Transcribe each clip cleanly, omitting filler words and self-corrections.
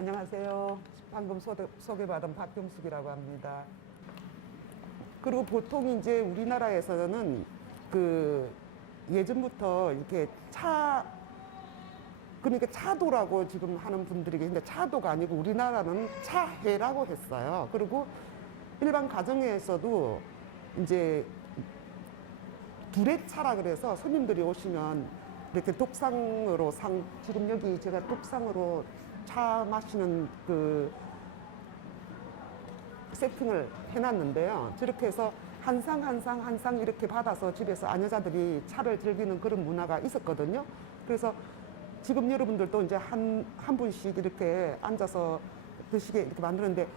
안녕하세요. 방금 소개받은 박경숙이라고 합니다. 그리고 보통 이제 우리나라에서는 그 예전부터 이렇게 그러니까 차도라고 지금 하는 분들이 계신데 차도가 아니고 우리나라는 차해라고 했어요. 그리고 일반 가정에서도 이제 두레차라 그래서 손님들이 오시면 이렇게 독상으로 지금 여기 제가 독상으로 차 마시는 그 세팅을 해놨는데요. 저렇게 해서 한 상 이렇게 받아서 집에서 아녀자들이 차를 즐기는 그런 문화가 있었거든요. 그래서 지금 여러분들도 이제 한 분씩 이렇게 앉아서 드시게 이렇게 만드는데,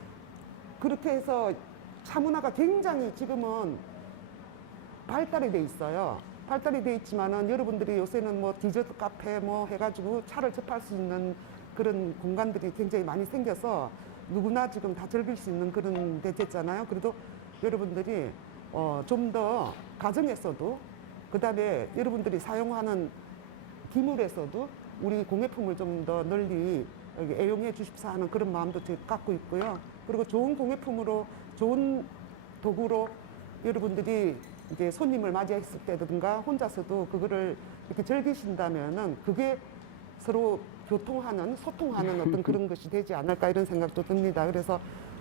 그렇게 해서 차 문화가 굉장히 지금은 발달이 돼 있어요. 발달이 돼 있지만은 여러분들이 요새는 뭐 디저트 카페 뭐 해가지고 차를 접할 수 있는 그런 공간들이 굉장히 많이 생겨서 누구나 지금 다 즐길 수 있는 그런 데 됐잖아요. 그래도 여러분들이 좀 더 가정에서도, 그 다음에 여러분들이 사용하는 기물에서도 우리 공예품을 좀 더 널리 애용해 주십사 하는 그런 마음도 갖고 있고요. 그리고 좋은 공예품으로, 좋은 도구로 여러분들이 이제 손님을 맞이했을 때든가 혼자서도 그거를 이렇게 즐기신다면은 그게 서로 소통하는 어떤 그런 것이 되지 않을까 이런 생각도 듭니다. 그래서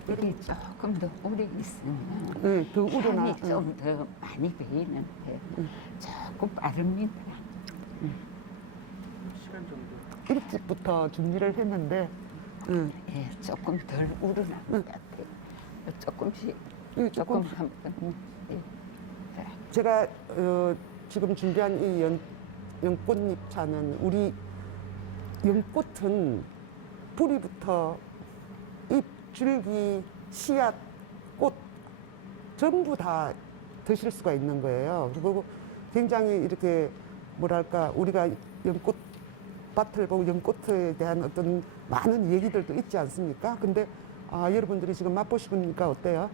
이게 조금 더 오래 있으면 그 우려나 향이 좀 더 많이 배이는데 조금 빠릅니다. 시간 정도. 일찍부터 준비를 했는데 예, 조금 덜 우러난 것 같아요. 조금씩 조금 한번. 예. 자, 제가 지금 준비한 이 연꽃잎차는, 우리 연꽃은 뿌리부터 잎, 줄기, 씨앗, 꽃 전부 다 드실 수가 있는 거예요. 그리고 굉장히 이렇게 뭐랄까, 우리가 연꽃밭을 보고 연꽃에 대한 어떤 많은 얘기들도 있지 않습니까? 근데 여러분들이 지금 맛보시니까 어때요?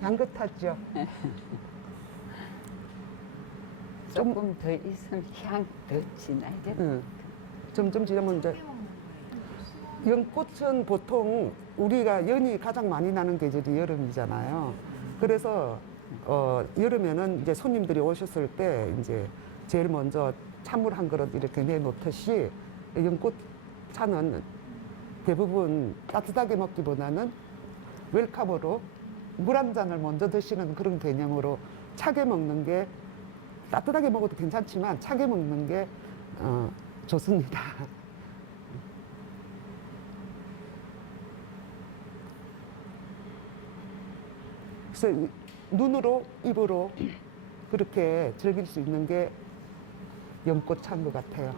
향긋하죠? 조금 더 있으면 향 더 진하게. 점점 지나면 이제 연꽃은 보통 우리가 연이 가장 많이 나는 계절이 여름이잖아요. 그래서 여름에는 이제 손님들이 오셨을 때 이제 제일 먼저 찬물 한 그릇 이렇게 내놓듯이 연꽃차는 대부분 따뜻하게 먹기보다는 웰컴으로 물 한 잔을 먼저 드시는 그런 개념으로 차게 먹는 게, 따뜻하게 먹어도 괜찮지만 차게 먹는 게 좋습니다. 그래서 눈으로, 입으로 그렇게 즐길 수 있는 게 연꽃차인 것 같아요.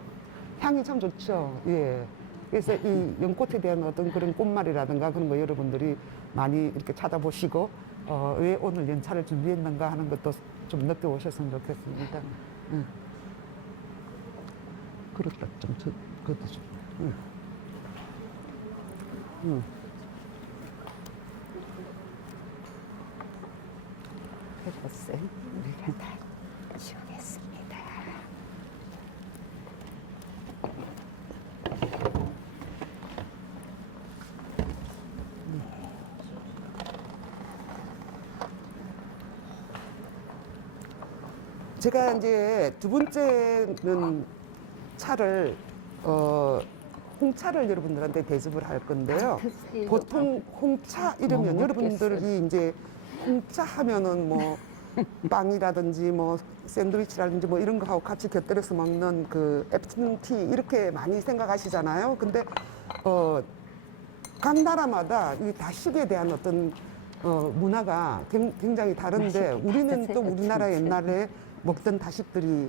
향이 참 좋죠. 예. 그래서 이 연꽃에 대한 어떤 그런 꽃말이라든가 그런 거 여러분들이 많이 이렇게 찾아보시고, 왜 오늘 연차를 준비했는가 하는 것도 좀 느껴보셨으면 좋겠습니다. 그렇다. 그것도 좀. 그것을 우리가 다 지우겠습니다. 제가 이제 두 번째는 차를, 홍차를 여러분들한테 대접을 할 건데요. 드세요. 보통 홍차 이러면 못 여러분들이 이제 홍차 하면은 뭐 빵이라든지 뭐 샌드위치라든지 뭐 이런 거하고 같이 곁들여서 먹는 그 애프터눈 티 이렇게 많이 생각하시잖아요. 근데 각 나라마다 이 다식에 대한 어떤 문화가 굉장히 다른데, 우리는 또 우리나라 옛날에 먹던 다식들이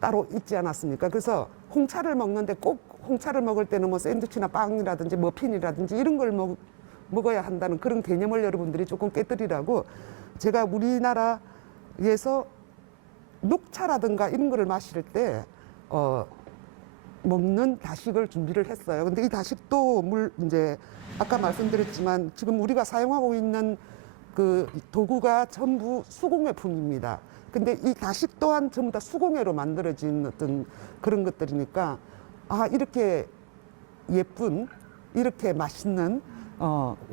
따로 있지 않았습니까? 그래서 홍차를 먹는데 꼭 홍차를 먹을 때는 뭐 샌드위치나 빵이라든지 머핀이라든지 이런 걸 먹어야 한다는 그런 개념을 여러분들이 조금 깨뜨리라고, 제가 우리나라에서 녹차라든가 이런 거를 마실 때 먹는 다식을 준비를 했어요. 근데 이 다식도 이제 아까 말씀드렸지만 지금 우리가 사용하고 있는 그 도구가 전부 수공예품입니다. 근데 이 다식 또한 전부 다 수공예로 만들어진 어떤 그런 것들이니까 아 이렇게 예쁜 이렇게 맛있는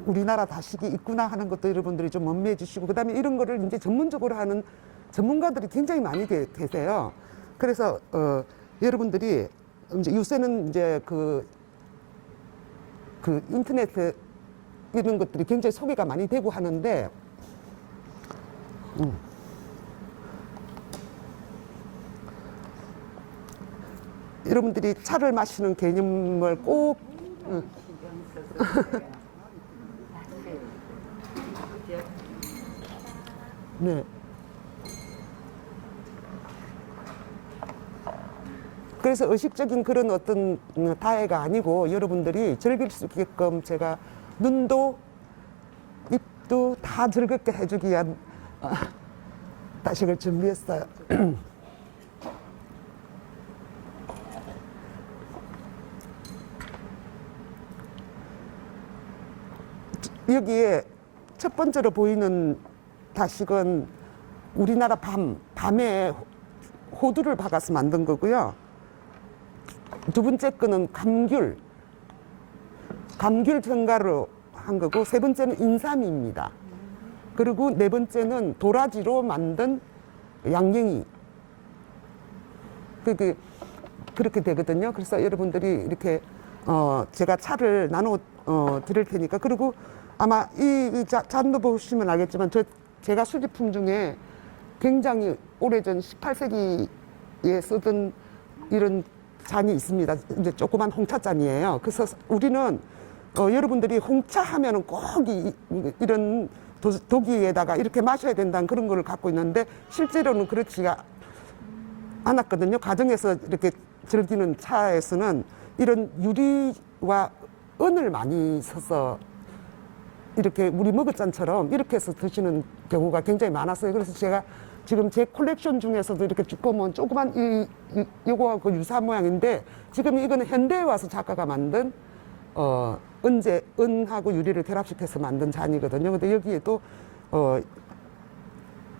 우리나라 다식이 있구나 하는 것도 여러분들이 좀 엄미해 주시고 그다음에 이런 거를 이제 전문적으로 하는 전문가들이 굉장히 많이 계세요. 그래서 여러분들이 이제 요새는 이제 그 인터넷에 이런 것들이 굉장히 소개가 많이 되고 하는데 여러분들이 차를 마시는 개념을 꼭 네. 그래서 의식적인 그런 어떤 다해가 아니고 여러분들이 즐길 수 있게끔 제가 눈도 입도 다 즐겁게 해주기 위한 다식을 준비했어요. 여기에 첫 번째로 보이는 다식은 우리나라 밤에 호두를 박아서 만든 거고요. 두 번째 거는 감귤 전가루 한 거고, 세 번째는 인삼입니다. 그리고 네 번째는 도라지로 만든 양갱이. 그렇게 되거든요. 그래서 여러분들이 이렇게 제가 차를 나눠 드릴 테니까. 그리고 아마 이 잔도 보시면 알겠지만 제가 수집품 중에 굉장히 오래전 18세기에 쓰던 이런 잔이 있습니다. 이제 조그만 홍차 잔이에요. 그래서 우리는 여러분들이 홍차 하면은 꼭 이런 도기에다가 이렇게 마셔야 된다는 그런 거를 갖고 있는데 실제로는 그렇지가 않았거든요. 가정에서 이렇게 즐기는 차에서는 이런 유리와 은을 많이 써서 이렇게 우리 머그잔처럼 이렇게 해서 드시는 경우가 굉장히 많았어요. 그래서 제가 지금 제 콜렉션 중에서도 이렇게 쭉 보면 조그만 요거하고 유사한 모양인데 지금 이거는 현대에 와서 작가가 만든 은하고 유리를 결합시켜서 만든 잔이거든요. 근데 여기에도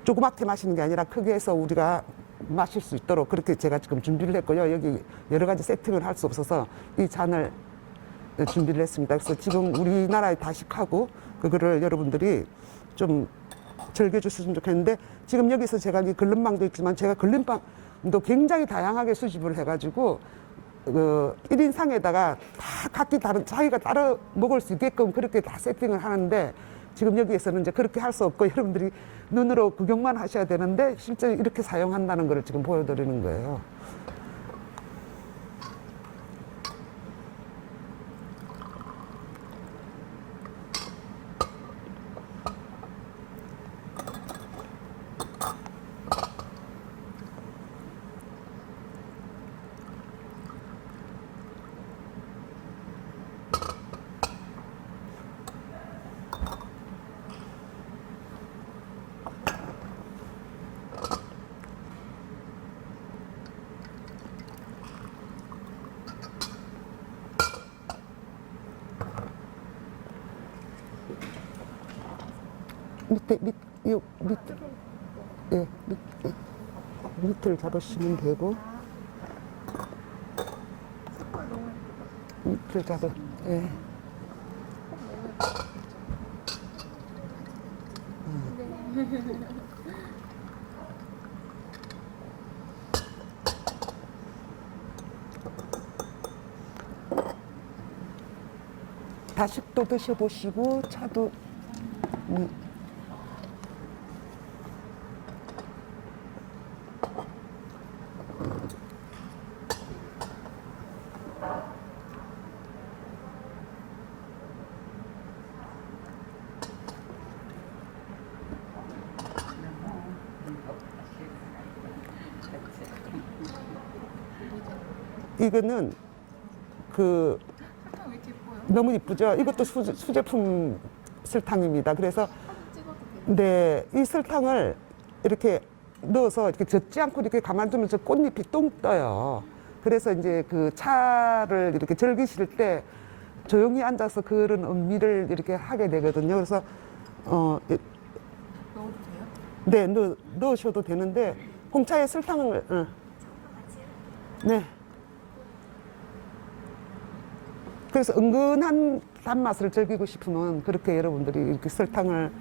조그맣게 마시는 게 아니라 크게 해서 우리가 마실 수 있도록 그렇게 제가 지금 준비를 했고요. 여기 여러 가지 세팅을 할 수 없어서 이 잔을 준비를 했습니다. 그래서 지금 우리나라의 다식하고 그거를 여러분들이 좀 즐겨주셨으면 좋겠는데, 지금 여기서 제가 이 걸름방도 있지만 제가 걸름방도 굉장히 다양하게 수집을 해가지고 1인상에다가 다 각기 다른 자기가 따로 먹을 수 있게끔 그렇게 다 세팅을 하는데, 지금 여기에서는 이제 그렇게 할 수 없고 여러분들이 눈으로 구경만 하셔야 되는데 실제 이렇게 사용한다는 걸 지금 보여드리는 거예요. 밑을 잡으시면 되고, 밑을 잡아, 예. 다식도 드셔보시고, 차도, 이거는 너무 이쁘죠? 이것도 수제품 설탕입니다. 그래서 네, 이 설탕을 이렇게 넣어서 이렇게 젖지 않고 이렇게 가만두면 저 꽃잎이 똥 떠요. 그래서 이제 그 차를 이렇게 즐기실 때 조용히 앉아서 그런 음미를 이렇게 하게 되거든요. 그래서 네, 넣으셔도 되는데 홍차에 설탕을 네. 그래서 은근한 단맛을 즐기고 싶으면 그렇게 여러분들이 이렇게 설탕을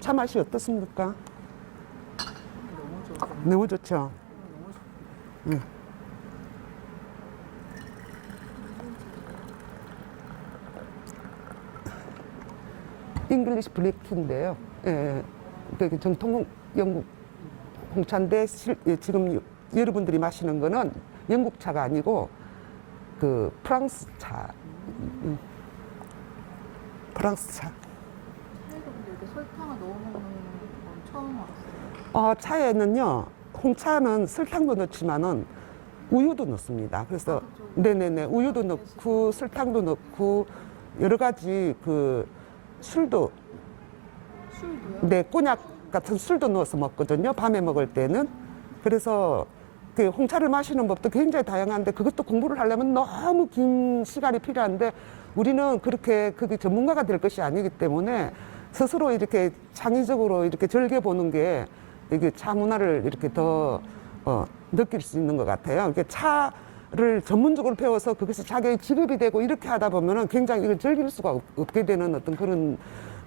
차 맛이 어떻습니까? 너무 좋죠. 잉글리시 블랙티인데요. 예, 그 정통 영국 홍차인데 지금 여러분들이 마시는 거는 영국 차가 아니고 그 프랑스 차. 프랑스 차. 차에도 근데 이렇게 설탕을 넣어 먹는 건 처음 알았어요. 차에는요, 홍차는 설탕도 넣지만은 우유도 넣습니다. 그래서 네네네, 우유도 넣고 설탕도 넣고 여러 가지 그 술도 술도요? 네, 꼬냑 같은 술도 넣어서 먹거든요. 밤에 먹을 때는. 그래서 그 홍차를 마시는 법도 굉장히 다양한데 그것도 공부를 하려면 너무 긴 시간이 필요한데 우리는 그렇게 그게 전문가가 될 것이 아니기 때문에 스스로 이렇게 창의적으로 이렇게 즐겨보는 게 이게 차 문화를 이렇게 더 느낄 수 있는 것 같아요. 이게 차를 전문적으로 배워서 그것이 자기의 직업이 되고 이렇게 하다 보면은 굉장히 이걸 즐길 수가 없게 되는 어떤 그런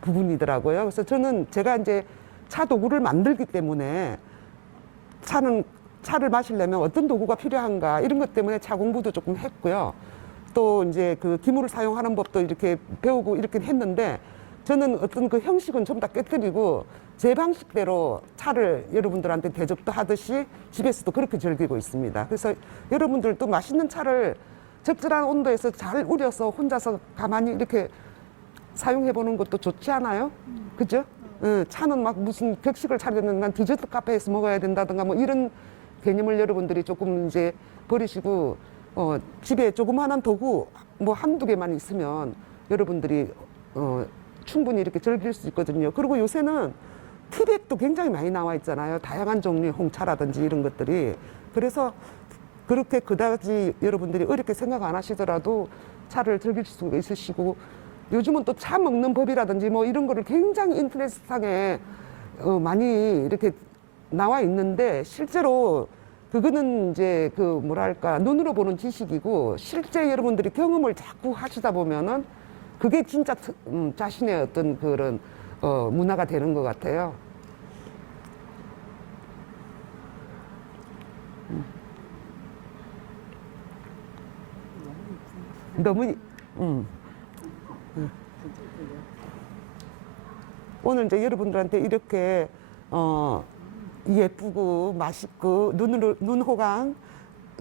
부분이더라고요. 그래서 저는 제가 이제 차 도구를 만들기 때문에 차를 마시려면 어떤 도구가 필요한가 이런 것 때문에 차 공부도 조금 했고요. 또 이제 그 기물을 사용하는 법도 이렇게 배우고 이렇게 했는데 저는 어떤 그 형식은 좀 다 깨뜨리고 제 방식대로 차를 여러분들한테 대접도 하듯이 집에서도 그렇게 즐기고 있습니다. 그래서 여러분들도 맛있는 차를 적절한 온도에서 잘 우려서 혼자서 가만히 이렇게 사용해 보는 것도 좋지 않아요? 그죠? 차는 막 무슨 격식을 차렸는가 디저트 카페에서 먹어야 된다든가 뭐 이런 개념을 여러분들이 조금 이제 버리시고 집에 조그마한 도구 뭐 한두 개만 있으면 여러분들이 충분히 이렇게 즐길 수 있거든요. 그리고 요새는 티백도 굉장히 많이 나와 있잖아요. 다양한 종류의 홍차라든지 이런 것들이. 그래서 그렇게 그다지 여러분들이 어렵게 생각 안 하시더라도 차를 즐길 수 있으시고 요즘은 또 차 먹는 법이라든지 뭐 이런 거를 굉장히 인터넷상에 많이 이렇게 나와 있는데 실제로 그거는 이제 그 뭐랄까 눈으로 보는 지식이고 실제 여러분들이 경험을 자꾸 하시다 보면은 그게 진짜 자신의 어떤 그런 문화가 되는 것 같아요. 너무 오늘 이제 여러분들한테 이렇게 예쁘고 맛있고 눈 호강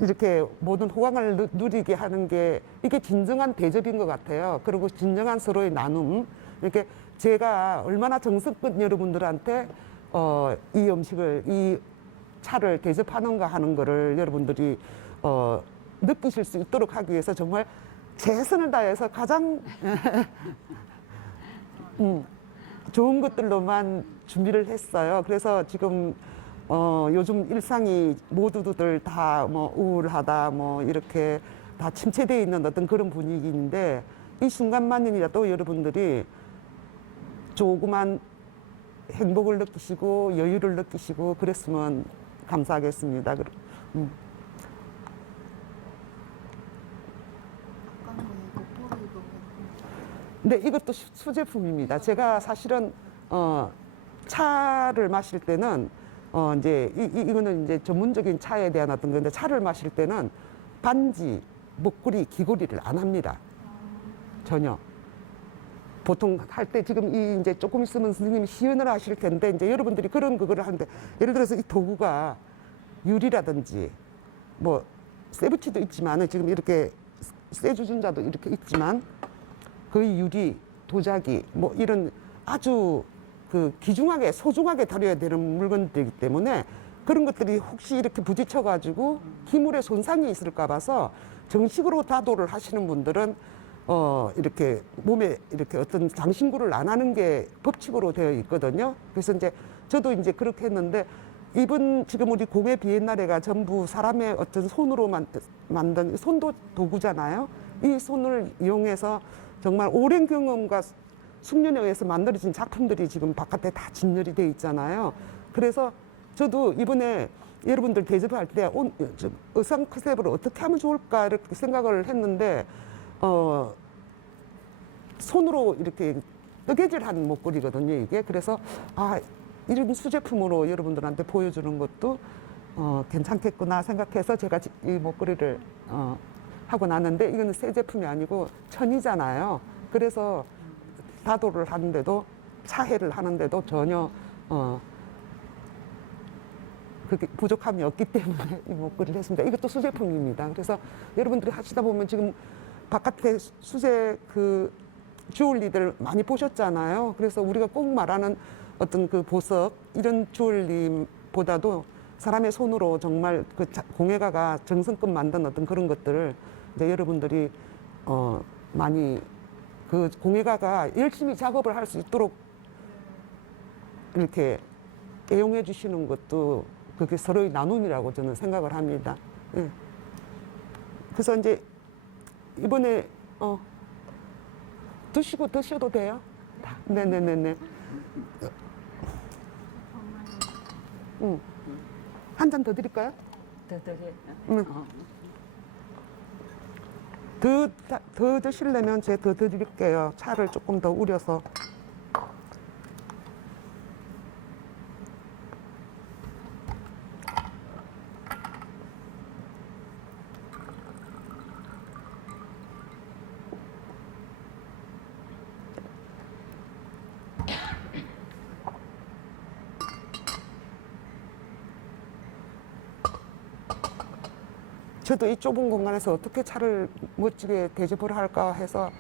이렇게 모든 호강을 누리게 하는 게 이게 진정한 대접인 것 같아요. 그리고 진정한 서로의 나눔. 이렇게 제가 얼마나 정성껏 여러분들한테 이 음식을 이 차를 대접하는가 하는 거를 여러분들이 느끼실 수 있도록 하기 위해서 정말 최선을 다해서 가장 좋은 것들로만 준비를 했어요. 그래서 지금 요즘 일상이 모두들 다 뭐 우울하다 뭐 이렇게 다 침체되어 있는 어떤 그런 분위기인데 이 순간만이라도 여러분들이 조그만 행복을 느끼시고 여유를 느끼시고 그랬으면 감사하겠습니다. 아까는 목도리도 예쁘고. 근데 이것도 수제품입니다. 제가 사실은 차를 마실 때는 이제 이거는 이제 전문적인 차에 대한 어떤 건데 차를 마실 때는 반지, 목걸이, 귀걸이를 안 합니다. 전혀. 보통 할 때 지금 이제 조금 있으면 선생님이 시연을 하실 텐데 이제 여러분들이 그런 그거를 하는데 예를 들어서 이 도구가 유리라든지 뭐 세부치도 있지만 지금 이렇게 쇠주전자도 이렇게 있지만 거의 유리, 도자기 뭐 이런 아주 그 귀중하게 소중하게 다뤄야 되는 물건들이기 때문에 그런 것들이 혹시 이렇게 부딪혀 가지고 기물에 손상이 있을까 봐서 정식으로 다도를 하시는 분들은 이렇게 몸에 이렇게 어떤 장신구를 안 하는 게 법칙으로 되어 있거든요. 그래서 이제 저도 이제 그렇게 했는데 이번 지금 우리 공예 비엔나레가 전부 사람의 어떤 손으로 만든 손도 도구잖아요. 이 손을 이용해서 정말 오랜 경험과 숙련에 의해서 만들어진 작품들이 지금 바깥에 다 진열이 돼 있잖아요. 그래서 저도 이번에 여러분들 대접할 때 의상 컨셉을 어떻게 하면 좋을까 이렇게 생각을 했는데 손으로 이렇게 뜨개질한 목걸이거든요, 이게. 그래서 이런 수제품으로 여러분들한테 보여주는 것도 괜찮겠구나 생각해서 제가 이 목걸이를 하고 났는데, 이거는 새 제품이 아니고 천이잖아요. 그래서 다도를 하는데도, 차해를 하는데도 전혀 그렇게 부족함이 없기 때문에 이 목걸이를 했습니다. 이것도 수제품입니다. 그래서 여러분들이 하시다 보면 지금 바깥에 수제 주얼리들 많이 보셨잖아요. 그래서 우리가 꼭 말하는 어떤 그 보석 이런 주얼리보다도 사람의 손으로 정말 공예가가 정성껏 만든 어떤 그런 것들을 이제 여러분들이 많이 그 공예가가 열심히 작업을 할 수 있도록 이렇게 애용해 주시는 것도 그게 서로의 나눔이라고 저는 생각을 합니다. 예. 그래서 이제 이번에 드셔도 돼요? 네네네네. 한 잔 더 드릴까요? 더 드시려면 제가 더 드릴게요. 차를 조금 더 우려서. 저도 이 좁은 공간에서 어떻게 차를 멋지게 대접을 할까 해서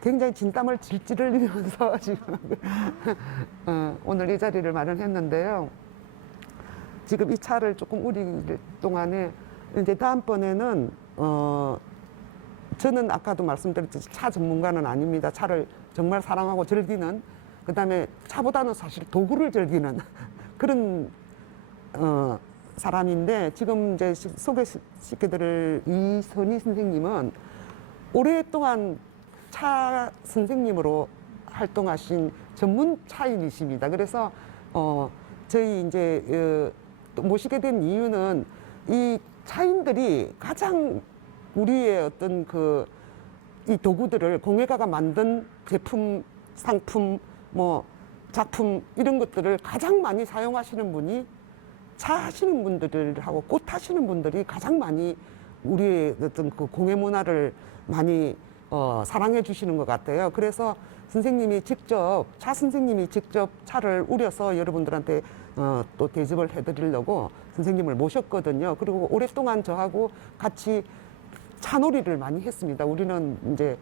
굉장히 진땀을 질질 흘리면서 지금 오늘 이 자리를 마련했는데요. 지금 이 차를 조금 우릴 동안에 이제 다음번에는 저는 아까도 말씀드렸듯이 차 전문가는 아닙니다. 차를 정말 사랑하고 즐기는, 그다음에 차보다는 사실 도구를 즐기는 그런 사람인데, 지금 이제 소개시켜드릴 이선희 선생님은 오랫동안 차 선생님으로 활동하신 전문 차인이십니다. 그래서 저희 이제 또 모시게 된 이유는 이 차인들이 가장 우리의 어떤 이 도구들을 공예가가 만든 제품, 상품, 작품 이런 것들을 가장 많이 사용하시는 분이 차 하시는 분들하고 꽃 하시는 분들이 가장 많이 우리의 어떤 그 공예 문화를 많이 사랑해 주시는 것 같아요. 그래서 차 선생님이 직접 차를 우려서 여러분들한테 또 대접을 해드리려고 선생님을 모셨거든요. 그리고 오랫동안 저하고 같이 차놀이를 많이 했습니다. 우리는 이제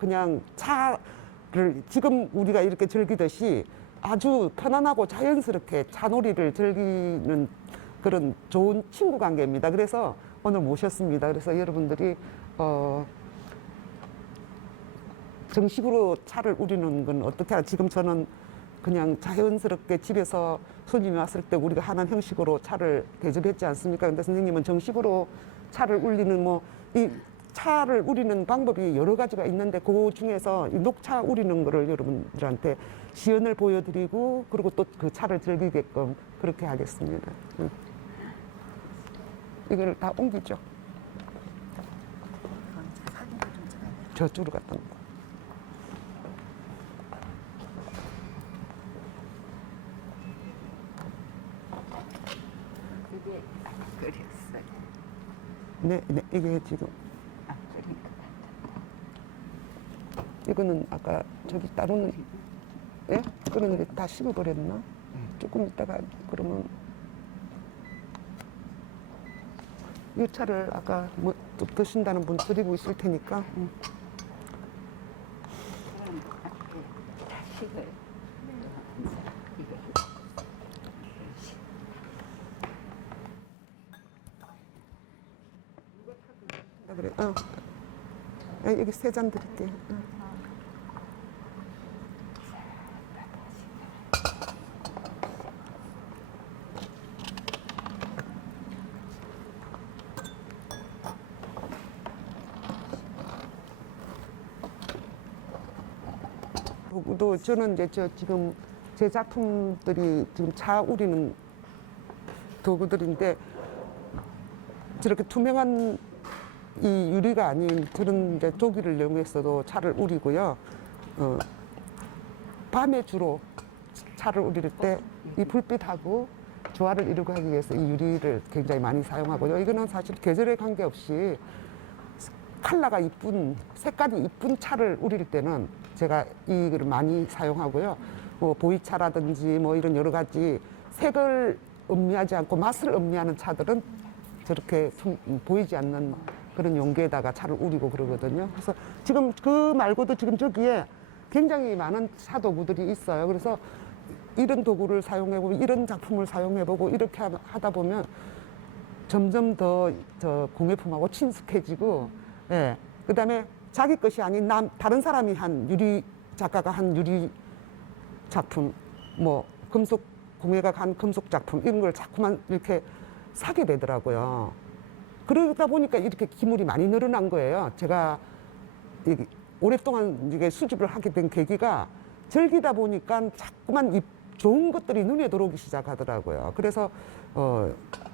그냥 차를 지금 우리가 이렇게 즐기듯이 아주 편안하고 자연스럽게 차놀이를 즐기는 그런 좋은 친구 관계입니다. 그래서 오늘 모셨습니다. 그래서 여러분들이 정식으로 차를 우리는 건 어떻게 하나, 지금 저는 그냥 자연스럽게 집에서 손님이 왔을 때 우리가 하는 형식으로 차를 대접했지 않습니까? 근데 선생님은 정식으로 차를 울리는 이 차를 우리는 방법이 여러 가지가 있는데, 그 중에서 이 녹차 우리는 거를 여러분들한테 시연을 보여드리고, 그리고 또 그 차를 즐기게끔 그렇게 하겠습니다. 이걸 다 옮기죠. 저쪽으로 갔다 놓고. 그게 그랬어요. 네, 이게 지금. 그러니까. 이거는 아까 저기 따로는, 예? 그런데 다 식어버렸나? 조금 있다가, 그러면. 이 차를 아까 또 드신다는 분 드리고 있을 테니까. 그럼 앞에 다 식어요. 이게 그래. 여기 3잔 드릴게요. 또 저는 이제 지금 제 작품들이 지금 차 우리는 도구들인데 저렇게 투명한 이 유리가 아닌 저런 이제 조기를 이용해서도 차를 우리고요. 밤에 주로 차를 우릴 때 이 불빛하고 조화를 이루고 하기 위해서 이 유리를 굉장히 많이 사용하고요. 이거는 사실 계절에 관계없이 컬러가 이쁜, 색깔이 이쁜 차를 우릴 때는 제가 이거를 많이 사용하고요. 뭐 보이차라든지 뭐 이런 여러 가지 색을 음미하지 않고 맛을 음미하는 차들은 저렇게 보이지 않는 그런 용기에다가 차를 우리고 그러거든요. 그래서 지금 그 말고도 지금 저기에 굉장히 많은 차도구들이 있어요. 그래서 이런 도구를 사용해보고 이런 작품을 사용해보고 이렇게 하다 보면 점점 더 공예품하고 친숙해지고, 예. 그 다음에 자기 것이 아닌 다른 사람이 한 작가가 한 유리 작품, 뭐, 공예가 한 금속 작품, 이런 걸 자꾸만 이렇게 사게 되더라고요. 그러다 보니까 이렇게 기물이 많이 늘어난 거예요. 제가 오랫동안 이게 수집을 하게 된 계기가 즐기다 보니까 자꾸만 좋은 것들이 눈에 들어오기 시작하더라고요. 그래서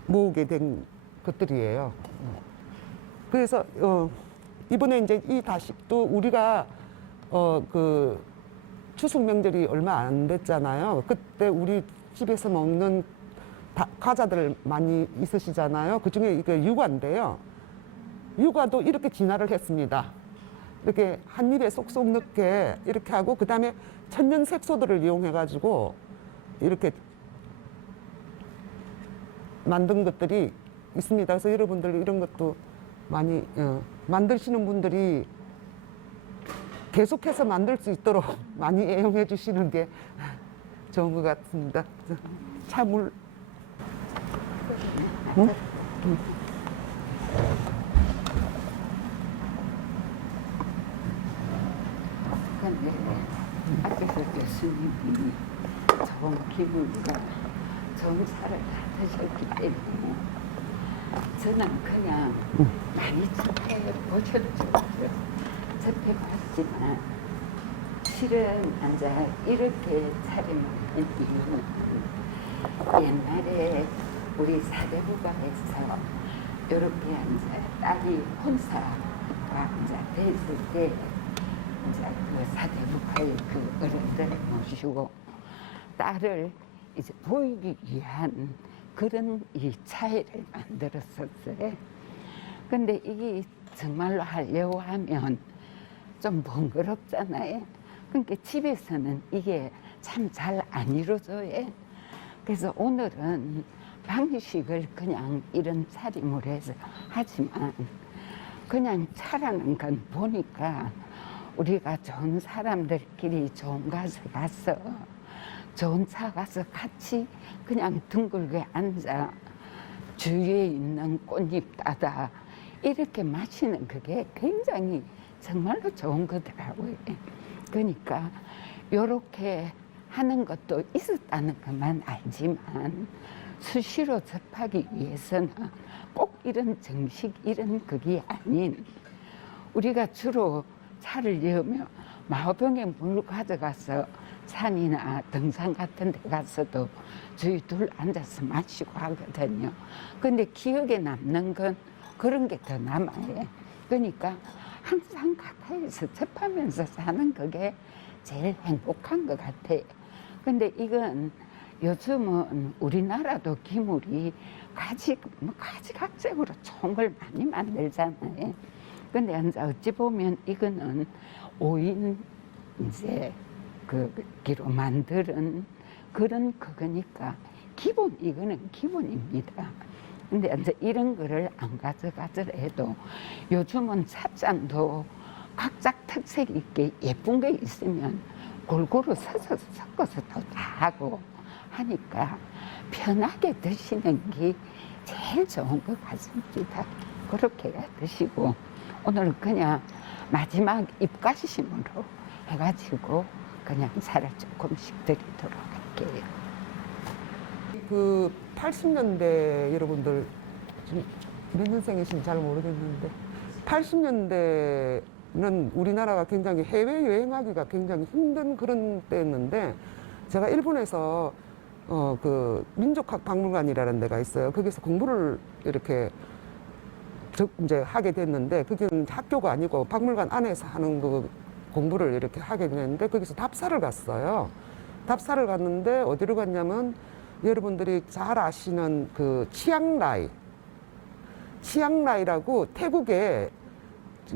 모으게 된 것들이에요. 그래서 이번에 이제 이 다식도 우리가 그 추석 명절이 얼마 안 됐잖아요. 그때 우리 집에서 먹는 과자들 많이 있으시잖아요. 그 중에 이게 유과인데요. 유과도 이렇게 진화를 했습니다. 이렇게 한 입에 쏙쏙 넣게 이렇게 하고, 그 다음에 천연 색소들을 이용해가지고 이렇게 만든 것들이 있습니다. 그래서 여러분들 이런 것도 많이 만드시는 분들이 계속해서 만들 수 있도록 많이 애용해 주시는 게 좋은 것 같습니다. 차물. 응? 근데 앞에서 교수님이 좋은 기분과 좋은 차를 받으셨기 때문에 저는 그냥 많이 접해보셨죠. 접해봤지만 실은 앉아 이렇게 차림을 이유는 옛날에 우리 사대부가에서 이렇게 앉아 딸이 혼사와 앉아 뵀을 때 이제 그 사대부가의 그 어른들을 모시고 딸을 이제 보이기 위한 그런 이 차이를 만들었었어요. 근데 이게 정말로 하려고 하면 좀 번거롭잖아요. 그러니까 집에서는 이게 참 잘 안 이루어져요. 그래서 오늘은 방식을 그냥 이런 차림으로 해서 하지만 그냥 차라는 건 보니까 우리가 좋은 사람들끼리 좋은 곳에 가서 좋은 차 가서 같이 그냥 둥글게 앉아 주위에 있는 꽃잎 따다 이렇게 마시는 그게 굉장히 정말로 좋은 거더라고요. 그러니까 이렇게 하는 것도 있었다는 것만 알지만 수시로 접하기 위해서는 꼭 이런 정식 이런 그게 아닌 우리가 주로 차를 여면 마호병에 물 가져가서 산이나 등산 같은 데 가서도 저희 둘 앉아서 마시고 하거든요. 근데 기억에 남는 건 그런 게 더 남아요. 그러니까 항상 가까이서 접하면서 사는 그게 제일 행복한 것 같아요. 근데 이건 요즘은 우리나라도 기물이 가지각색으로 좋은 걸 많이 만들잖아요. 근데 이제 어찌 보면 이거는 5인 이제 기로 만드는 그런 그거니까 이거는 기본입니다. 근데 이제 이런 거를 안 가져가더라도 요즘은 찻잔도 각자 특색 있게 예쁜 게 있으면 골고루 섞어서 또 다 하고 하니까 편하게 드시는 게 제일 좋은 것 같습니다. 그렇게 드시고 오늘 그냥 마지막 입가심으로 해가지고 그냥 차를 조금씩 드리도록 할게요. 그 80년대 여러분들 지금 몇 년생이신지 잘 모르겠는데 80년대 우리나라가 굉장히 해외 여행하기가 굉장히 힘든 그런 때였는데 제가 일본에서 그 민족학 박물관이라는 데가 있어요. 거기서 공부를 이렇게 이제 하게 됐는데 그게는 학교가 아니고 박물관 안에서 하는 그 공부를 이렇게 하게 됐는데 거기서 답사를 갔어요. 답사를 갔는데 어디로 갔냐면 여러분들이 잘 아시는 그 치앙라이라고 태국에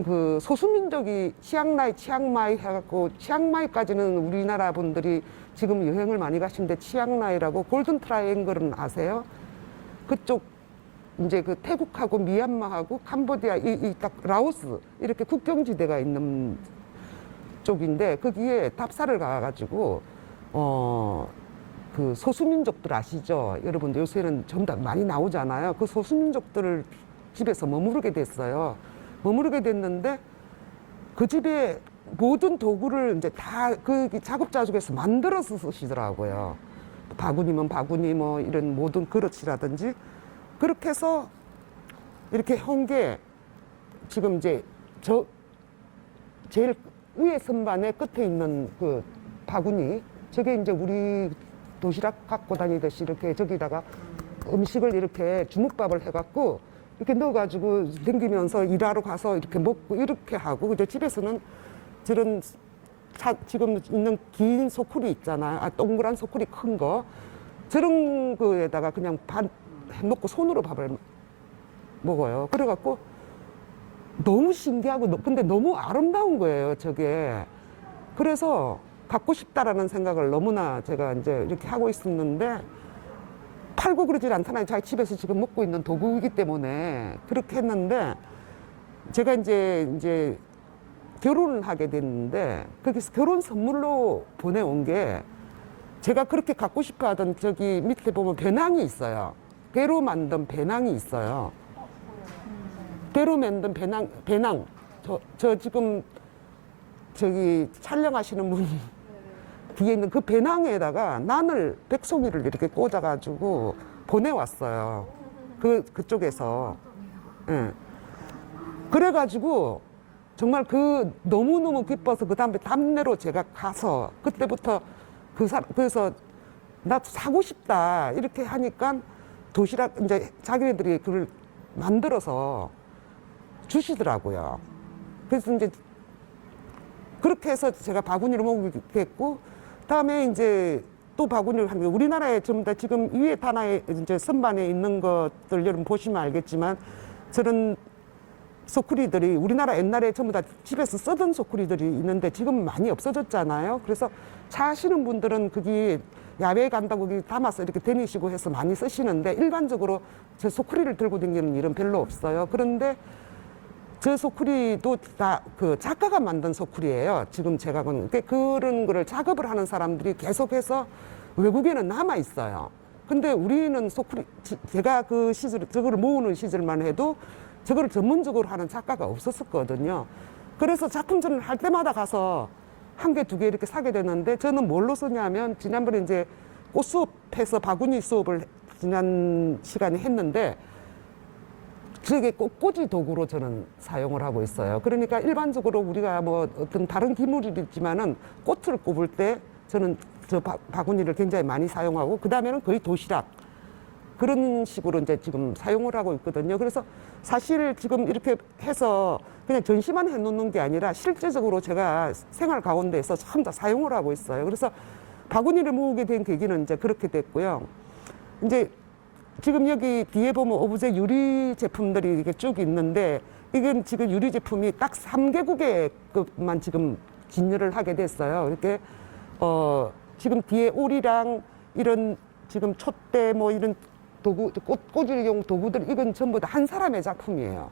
그 소수민족이 치앙마이 해갖고 치앙마이까지는 우리나라 분들이 지금 여행을 많이 가시는데 치앙라이라고 골든 트라이앵글은 아세요? 그쪽 이제 그 태국하고 미얀마하고 캄보디아 딱 라오스 이렇게 국경지대가 있는 쪽인데 거기에 답사를 가가지고 그 소수민족들 아시죠? 여러분들 요새는 전부 다 많이 나오잖아요. 그 소수민족들을 집에서 머무르게 됐어요. 머무르게 됐는데 그 집에 모든 도구를 이제 다 그 작업자족에서 만들어서 쓰시더라고요. 바구니면 바구니 뭐 이런 모든 그릇이라든지 그렇게 해서 이렇게 한 게 지금 이제 저 제일 위에 선반의 끝에 있는 그 바구니 저게 이제 우리 도시락 갖고 다니듯이 이렇게 저기다가 음식을 이렇게 주먹밥을 해갖고 이렇게 넣어가지고 댕기면서 일하러 가서 이렇게 먹고 이렇게 하고 그죠. 집에서는 저런 지금 있는 긴 소쿠리 있잖아요. 동그란 소쿠리 큰 거 저런 거에다가 그냥 밥 해먹고 손으로 밥을 먹어요. 그래갖고 너무 신기하고 근데 너무 아름다운 거예요 저게. 그래서 갖고 싶다라는 생각을 너무나 제가 이제 이렇게 하고 있었는데 팔고 그러질 않잖아요. 자기 집에서 지금 먹고 있는 도구이기 때문에 그렇게 했는데 제가 이제 결혼을 하게 됐는데 거기서 결혼 선물로 보내온 게 제가 그렇게 갖고 싶어 하던 저기 밑에 보면 배낭이 있어요. 배로 만든 배낭이 있어요. 배로 만든 배낭. 저 지금 저기 촬영하시는 분 뒤에 있는 그 배낭에다가 난을 백송이를 이렇게 꽂아가지고 보내왔어요. 그쪽에서. 예. 그래가지고 정말 그 너무너무 기뻐서 그 다음에 담내로 제가 가서 그때부터 그래서 나 사고 싶다 이렇게 하니까 도시락 이제 자기네들이 그걸 만들어서 주시더라고요. 그래서 이제 그렇게 해서 제가 바구니를 먹게 됐고 다음에 이제 또 바구니를 하는 게 우리나라에 전부 다 지금 위에 하나에 이제 선반에 있는 것들 여러분 보시면 알겠지만 저런 소쿠리들이 우리나라 옛날에 전부 다 집에서 쓰던 소쿠리들이 있는데 지금 많이 없어졌잖아요. 그래서 차 하시는 분들은 거기 야외에 간다고 거기 담아서 이렇게 다니시고 해서 많이 쓰시는데 일반적으로 저 소쿠리를 들고 다니는 일은 별로 없어요. 그런데 저 소쿠리도 다 그 작가가 만든 소쿠리예요. 지금 제가 보는 그런 거를 작업을 하는 사람들이 계속해서 외국에는 남아 있어요. 근데 우리는 소쿠리 제가 그 시절 저거를 모으는 시절만 해도 저거를 전문적으로 하는 작가가 없었거든요. 그래서 작품전을 할 때마다 가서 한 개, 두 개 이렇게 사게 되는데 저는 뭘로 쓰냐면 지난번에 이제 꽃 수업해서 바구니 수업을 지난 시간에 했는데 그게 꽃꽂이 도구로 저는 사용을 하고 있어요. 그러니까 일반적으로 우리가 뭐 어떤 다른 기물이지만은 꽃을 꼽을 때 저는 저 바구니를 굉장히 많이 사용하고 그 다음에는 거의 도시락 그런 식으로 이제 지금 사용을 하고 있거든요. 그래서 사실 지금 이렇게 해서 그냥 전시만 해놓는 게 아니라 실제적으로 제가 생활 가운데에서 전부 다 사용을 하고 있어요. 그래서 바구니를 모으게 된 계기는 이제 그렇게 됐고요. 이제 지금 여기 뒤에 보면 오브제 유리 제품들이 이렇게 쭉 있는데 이건 지금 유리 제품이 딱 3개국에만 지금 진열을 하게 됐어요. 이렇게 지금 뒤에 오리랑 이런 지금 촛대 뭐 이런 도구, 꽂을용 도구들 이건 전부 다 한 사람의 작품이에요.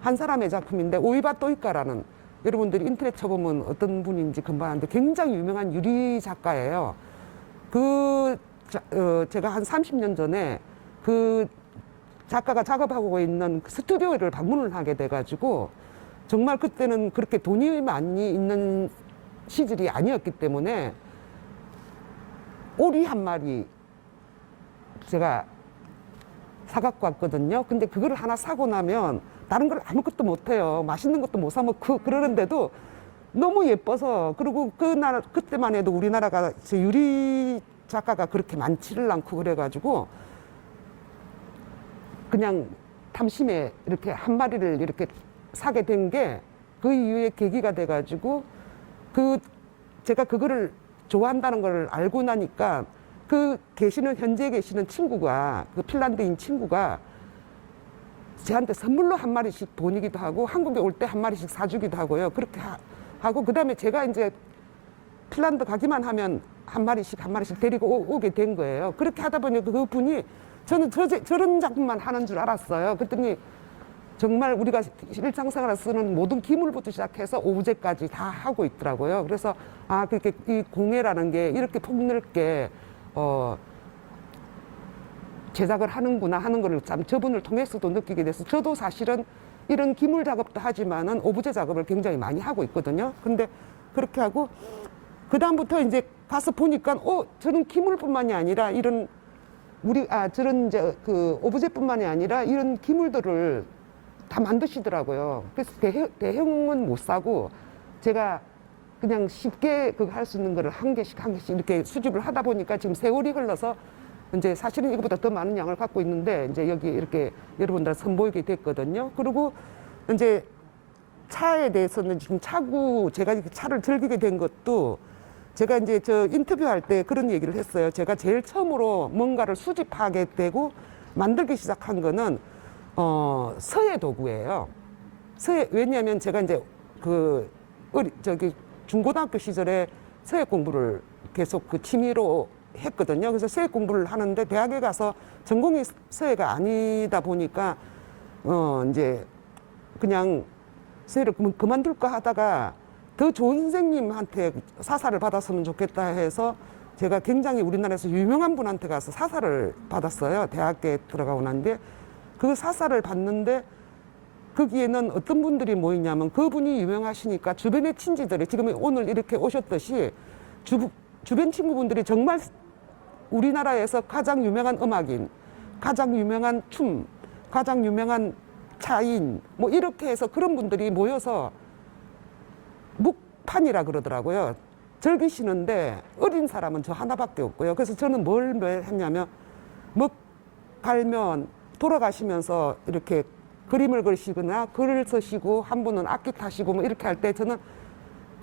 한 사람의 작품인데 오이바 또이카라는 여러분들이 인터넷 쳐보면 어떤 분인지 금방 아는데 굉장히 유명한 유리 작가예요. 제가 한 30년 전에 그 작가가 작업하고 있는 스튜디오를 방문을 하게 돼가지고 정말 그때는 그렇게 돈이 많이 있는 시절이 아니었기 때문에 오리 한 마리 제가 사갖고 왔거든요. 근데 그거를 하나 사고 나면 다른 걸 아무것도 못해요. 맛있는 것도 못 사 먹고 그러는데도 너무 예뻐서. 그리고 그때만 해도 우리나라가 저 유리 작가가 그렇게 많지를 않고 그래가지고 그냥 탐심에 이렇게 한 마리를 이렇게 사게 된 게 그 이후에 계기가 돼가지고 제가 그거를 좋아한다는 걸 알고 나니까 현재 계시는 친구가, 그 핀란드인 친구가 저한테 선물로 한 마리씩 보내기도 하고 한국에 올 때 한 마리씩 사주기도 하고요. 그렇게 하고 그다음에 제가 이제 핀란드 가기만 하면 한 마리씩 데리고 오게 된 거예요. 그렇게 하다 보니 그분이 저는 저런 작품만 하는 줄 알았어요. 그랬더니 정말 우리가 일상생활에 쓰는 모든 기물부터 시작해서 오브제까지 다 하고 있더라고요. 그래서 그렇게 이 공예라는 게 이렇게 폭넓게 제작을 하는구나 하는 거를 참 저분을 통해서도 느끼게 돼서 저도 사실은 이런 기물 작업도 하지만은 오브제 작업을 굉장히 많이 하고 있거든요. 근데 그렇게 하고 그다음부터 이제 가서 보니까 저는 기물뿐만이 아니라 이런 저런 이제 그 오브제뿐만이 아니라 이런 기물들을 다 만드시더라고요. 그래서 대형은 못 사고 제가 그냥 쉽게 그거 할 수 있는 거를 한 개씩 이렇게 수집을 하다 보니까 지금 세월이 흘러서 이제 사실은 이거보다 더 많은 양을 갖고 있는데 이제 여기 이렇게 여러분들 선보이게 됐거든요. 그리고 이제 차에 대해서는 지금 제가 이렇게 차를 즐기게 된 것도 제가 이제 저 인터뷰할 때 그런 얘기를 했어요. 제가 제일 처음으로 뭔가를 수집하게 되고 만들기 시작한 거는 서예 도구예요. 왜냐하면 제가 이제 중고등학교 시절에 서예 공부를 계속 그 취미로 했거든요. 그래서 서예 공부를 하는데 대학에 가서 전공이 서예가 아니다 보니까 이제 그냥 서예를 그만둘까 하다가 더 좋은 선생님한테 사사를 받았으면 좋겠다 해서 제가 굉장히 우리나라에서 유명한 분한테 가서 사사를 받았어요. 대학에 들어가고 난데 그 사사를 받는데 거기에는 어떤 분들이 모이냐면 그분이 유명하시니까 주변의 친지들이 지금 오늘 이렇게 오셨듯이 주변 친구분들이 정말 우리나라에서 가장 유명한 음악인, 가장 유명한 춤, 가장 유명한 차인 뭐 이렇게 해서 그런 분들이 모여서 묵판이라 그러더라고요. 즐기시는데 어린 사람은 저 하나밖에 없고요. 그래서 저는 뭘 했냐면 갈면 돌아가시면서 이렇게 그림을 그리시거나 글을 쓰시고 한 분은 악기 타시고 뭐 이렇게 할 때 저는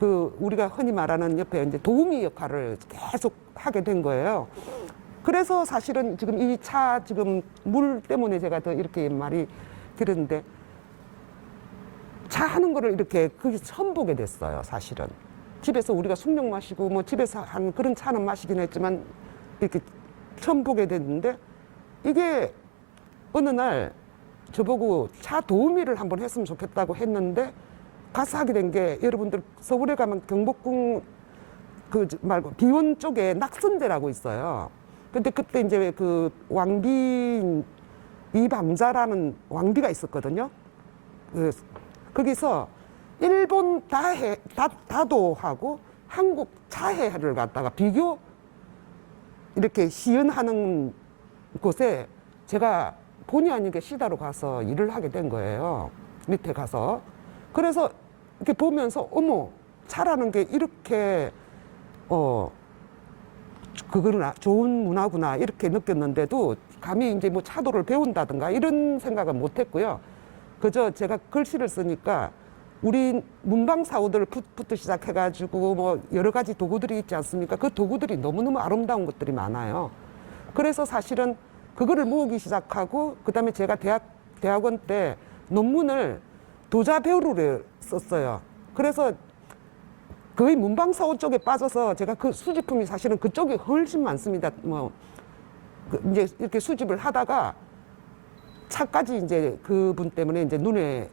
우리가 흔히 말하는 옆에 이제 도우미 역할을 계속 하게 된 거예요. 그래서 사실은 지금 이 차 지금 물 때문에 제가 더 이렇게 말이 들었는데 차 하는 거를 이렇게 거기서 처음 보게 됐어요. 사실은 집에서 우리가 숭늉 마시고 뭐 집에서 한 그런 차는 마시긴 했지만 이렇게 처음 보게 됐는데 이게 어느 날 저보고 차 도우미를 한번 했으면 좋겠다고 했는데 가서 하게 된 게 여러분들 서울에 가면 경복궁 말고 비원 쪽에 낙선대라고 있어요. 근데 그때 이제 그 왕비 이방자라는 왕비가 있었거든요. 거기서 일본 다도하고 한국 차해를 갖다가 비교 이렇게 시연하는 곳에 제가 본의 아니게 시다로 가서 일을 하게 된 거예요. 밑에 가서. 그래서 이렇게 보면서 어머 차라는 게 이렇게 그거는 좋은 문화구나 이렇게 느꼈는데도 감히 이제 뭐 차도를 배운다든가 이런 생각은 못 했고요. 그저 제가 글씨를 쓰니까 우리 문방 사우들부터 시작해가지고 뭐 여러 가지 도구들이 있지 않습니까? 그 도구들이 너무너무 아름다운 것들이 많아요. 그래서 사실은 그거를 모으기 시작하고 그다음에 제가 대학원 때 논문을 도자 배우를 썼어요. 그래서 거의 문방사우 쪽에 빠져서 제가 그 수집품이 사실은 그쪽이 훨씬 많습니다. 이제 이렇게 수집을 하다가 차까지 이제 그분 때문에 이제 눈에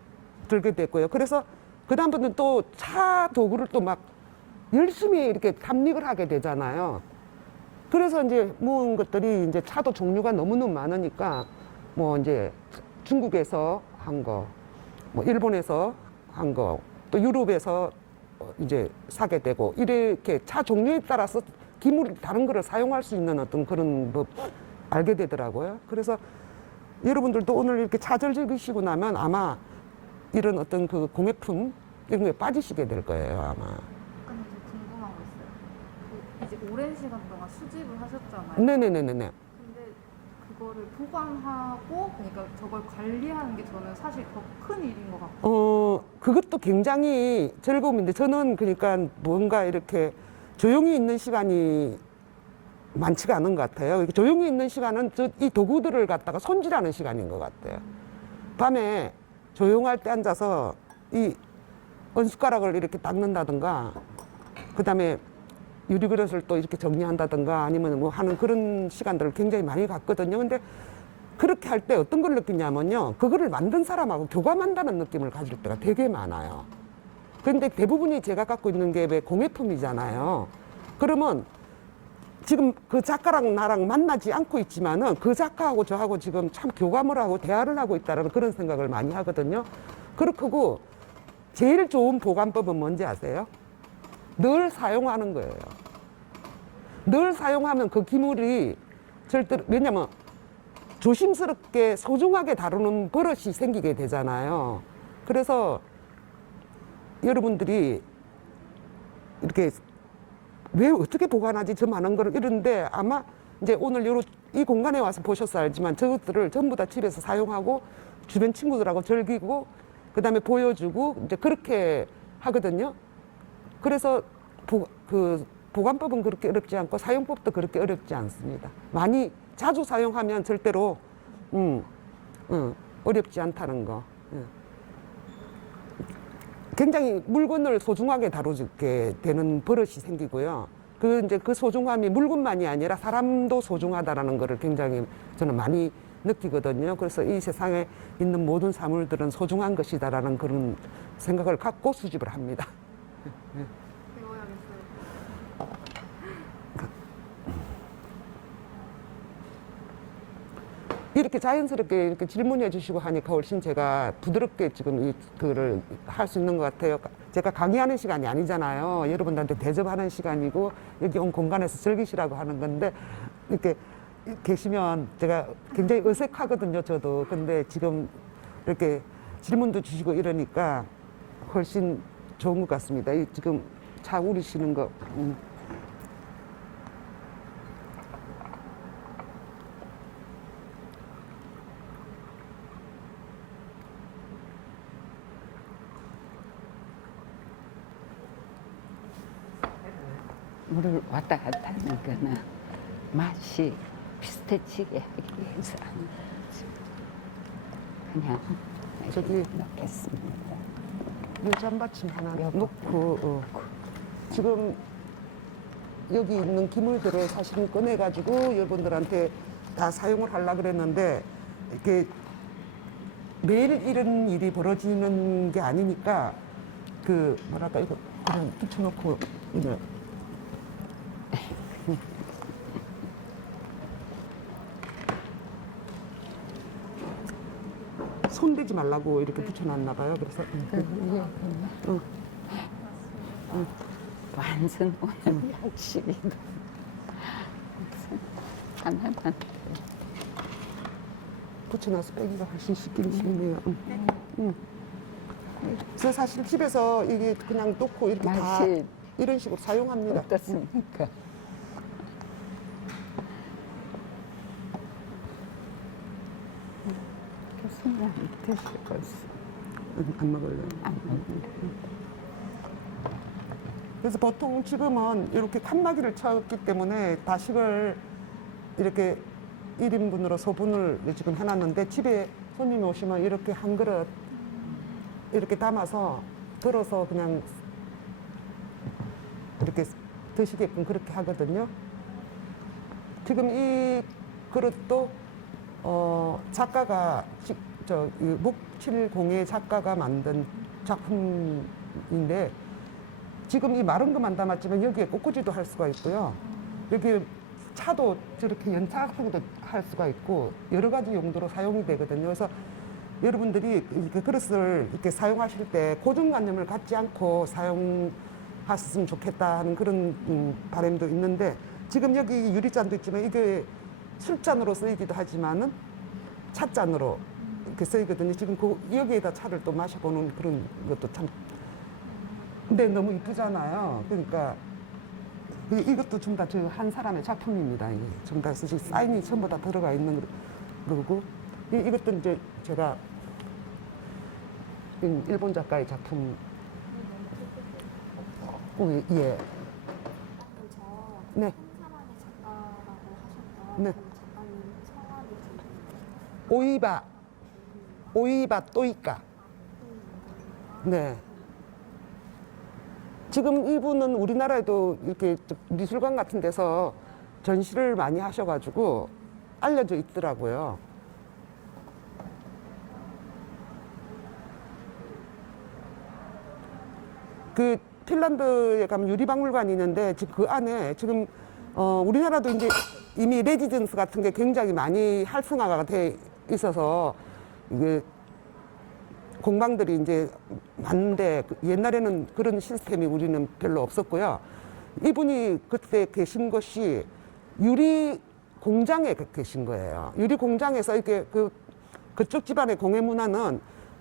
들게 됐고요. 그래서 그다음부터는 또 차 도구를 또 막 열심히 이렇게 탐닉을 하게 되잖아요. 그래서 이제 모은 것들이 이제 차도 종류가 너무너무 많으니까 뭐 이제 중국에서 한 거, 뭐 일본에서 한 거, 또 유럽에서 이제 사게 되고 이렇게 차 종류에 따라서 다른 거를 사용할 수 있는 어떤 그런 법 알게 되더라고요. 그래서 여러분들도 오늘 이렇게 차를 즐기시고 나면 아마 이런 어떤 그 공예품 이런 거에 빠지시게 될 거예요 아마. 약간 좀 궁금한 거 있어요. 그 이제 오랜 시간 동안 수집을 하셨잖아요. 네네네네네. 근데 그거를 보관하고 그러니까 저걸 관리하는 게 저는 사실 더 큰 일인 것 같고. 그것도 굉장히 즐거움인데 저는 그러니까 뭔가 이렇게 조용히 있는 시간이 많지가 않은 것 같아요. 이렇게 조용히 있는 시간은 이 도구들을 갖다가 손질하는 시간인 것 같아요. 밤에 조용할 때 앉아서 이 언숟가락을 이렇게 닦는다든가, 그 다음에 유리그릇을 또 이렇게 정리한다든가 아니면 뭐 하는 그런 시간들을 굉장히 많이 갖거든요. 근데 그렇게 할 때 어떤 걸 느끼냐면요. 그거를 만든 사람하고 교감한다는 느낌을 가질 때가 되게 많아요. 그런데 대부분이 제가 갖고 있는 게 왜 공예품이잖아요. 그러면 지금 그 작가랑 나랑 만나지 않고 있지만은 그 작가하고 저하고 지금 참 교감을 하고 대화를 하고 있다는 그런 생각을 많이 하거든요. 그렇고 제일 좋은 보관법은 뭔지 아세요? 늘 사용하는 거예요. 늘 사용하면 그 기물이 절대로, 왜냐면 조심스럽게 소중하게 다루는 버릇이 생기게 되잖아요. 그래서 여러분들이 이렇게 왜 어떻게 보관하지 저 많은 거를 이러는데 아마 이제 오늘 이 공간에 와서 보셔서 알지만 저것들을 전부 다 집에서 사용하고 주변 친구들하고 즐기고 그다음에 보여주고 이제 그렇게 하거든요. 그래서 보관법은 그렇게 어렵지 않고 사용법도 그렇게 어렵지 않습니다. 많이 자주 사용하면 절대로 어렵지 않다는 거. 굉장히 물건을 소중하게 다루게 되는 버릇이 생기고요. 그 소중함이 물건만이 아니라 사람도 소중하다라는 거를 굉장히 저는 많이 느끼거든요. 그래서 이 세상에 있는 모든 사물들은 소중한 것이다라는 그런 생각을 갖고 수집을 합니다. 배워야겠어요. 이렇게 자연스럽게 이렇게 질문해 주시고 하니까 훨씬 제가 부드럽게 지금 그를 할 수 있는 것 같아요. 제가 강의하는 시간이 아니잖아요. 여러분들한테 대접하는 시간이고 여기 온 공간에서 즐기시라고 하는 건데 이렇게 계시면 제가 굉장히 어색하거든요. 저도. 근데 지금 이렇게 질문도 주시고 이러니까 훨씬 좋은 것 같습니다. 지금 차 우리시는 거. 물을 왔다 갔다 하는 거는 맛이 비슷해지게 하기 위해서 그냥 저기 넣겠습니다. 물잠받침 하나 놓고 지금 여기 있는 기물들을 사실은 꺼내가지고 여러분들한테 다 사용을 하려고 그랬는데 이렇게 매일 이런 일이 벌어지는 게 아니니까 그 뭐랄까 이거 그냥 붙여놓고 이제 손대지 말라고 이렇게 붙여놨나 봐요. 그래서 완전 오늘 약식이고 하나만 붙여놔서 빼기가 훨씬 쉽긴 쉽네요. 그래서 사실 집에서 이게 그냥 놓고 이렇게 다 맛이 이런 식으로 사용합니다. 어떻습니까? 교수님 드시고 안 먹을래요. 그래서 보통 지금은 이렇게 칸막이를 쳤기 때문에 다식을 이렇게 1인분으로 소분을 지금 해놨는데 집에 손님이 오시면 이렇게 한 그릇 이렇게 담아서 덜어서 그냥 이렇게 드시게끔 그렇게 하거든요. 지금 이 그릇도 작가가 목칠공예 작가가 만든 작품인데 지금 이 마른 것만 담았지만 여기에 꽃꽂이도 할 수가 있고요. 여기 차도 저렇게 연차 같은 것도 할 수가 있고 여러 가지 용도로 사용이 되거든요. 그래서 여러분들이 이렇게 그릇을 이렇게 사용하실 때 고정관념을 갖지 않고 사용하셨으면 좋겠다 하는 그런 바람도 있는데 지금 여기 유리잔도 있지만 이게 술잔으로 쓰이기도 하지만은 찻잔으로 이렇게 쓰이거든요. 지금 여기에다 차를 또 마셔보는 그런 것도 참. 근데 너무 이쁘잖아요. 그러니까 이것도 전부 다 저 한 사람의 작품입니다. 이게 전부 다 사인이 전부 다 들어가 있는 거고 이것도 이제 제가 일본 작가의 작품. 예. 네. 한 사람의 작가라고 하셨던 네. 그 작가님 성함이 오이바 또이까. 네. 지금 이분은 우리나라에도 이렇게 미술관 같은 데서 전시를 많이 하셔가지고 알려져 있더라고요. 그 핀란드에 가면 유리박물관이 있는데 지금 그 안에 지금 우리나라도 이제 이미 레지던스 같은 게 굉장히 많이 활성화가 돼 있어서 이게 공방들이 이제 많은데 옛날에는 그런 시스템이 우리는 별로 없었고요. 이분이 그때 계신 것이 유리 공장에 계신 거예요. 유리 공장에서 이렇게 그쪽 집안의 공예 문화는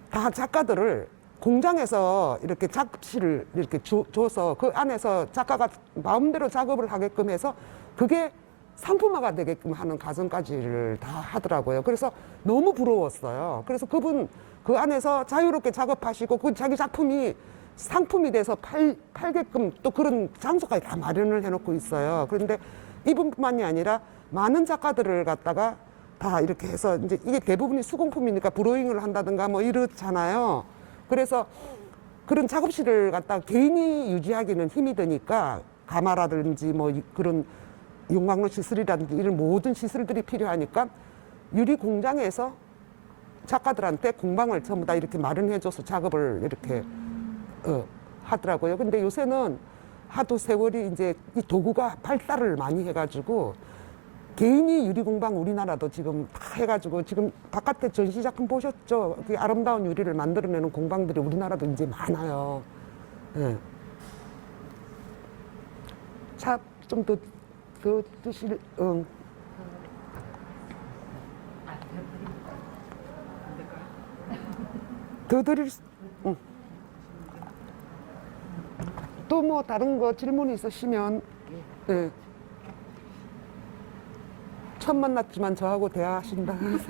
다 작가들을 공장에서 이렇게 작업실을 이렇게 줘서 그 안에서 작가가 마음대로 작업을 하게끔 해서 그게 상품화가 되게끔 하는 과정까지를 다 하더라고요. 그래서 너무 부러웠어요. 그래서 그분 그 안에서 자유롭게 작업하시고 그 자기 작품이 상품이 돼서 팔게끔 또 그런 장소까지 다 마련을 해놓고 있어요. 그런데 이분뿐만이 아니라 많은 작가들을 갖다가 다 이렇게 해서 이제 이게 대부분이 수공품이니까 브로잉을 한다든가 뭐 이렇잖아요. 그래서 그런 작업실을 갖다가 개인이 유지하기는 힘이 드니까 가마라든지 뭐 그런 용광로 시설이라든지 이런 모든 시설들이 필요하니까 유리 공장에서 작가들한테 공방을 전부 다 이렇게 마련해줘서 작업을 이렇게 하더라고요. 근데 요새는 하도 세월이 이제 이 도구가 발달을 많이 해가지고 개인이 유리공방 우리나라도 지금 다 해가지고 지금 바깥에 전시작품 보셨죠? 그 아름다운 유리를 만들어내는 공방들이 우리나라도 이제 많아요. 예. 차 좀 더 드실, 더 드릴, 또 뭐 다른 거 질문 있으시면, 예. 처음 만났지만 저하고 대화하신다. 공예품을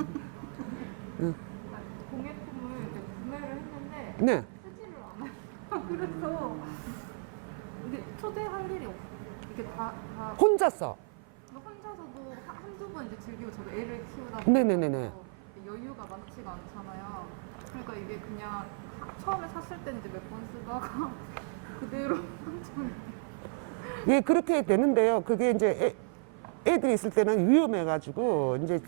이제 구매를 했는데 네. 쓰지를 않아요. 그래서 이게 초대할 일이 없어. 이게 다 혼자서. 혼자서도 한두 번 이제 즐기고 저도 애를 키우다 네네네네. 여유가 많지가 않잖아요. 그러니까 이게 그냥 처음에 샀을 때는 이제 몇 번 쓰다가 그대로 예, 그렇게 되는데요. 그게 이제 애들이 있을 때는 위험해가지고 이제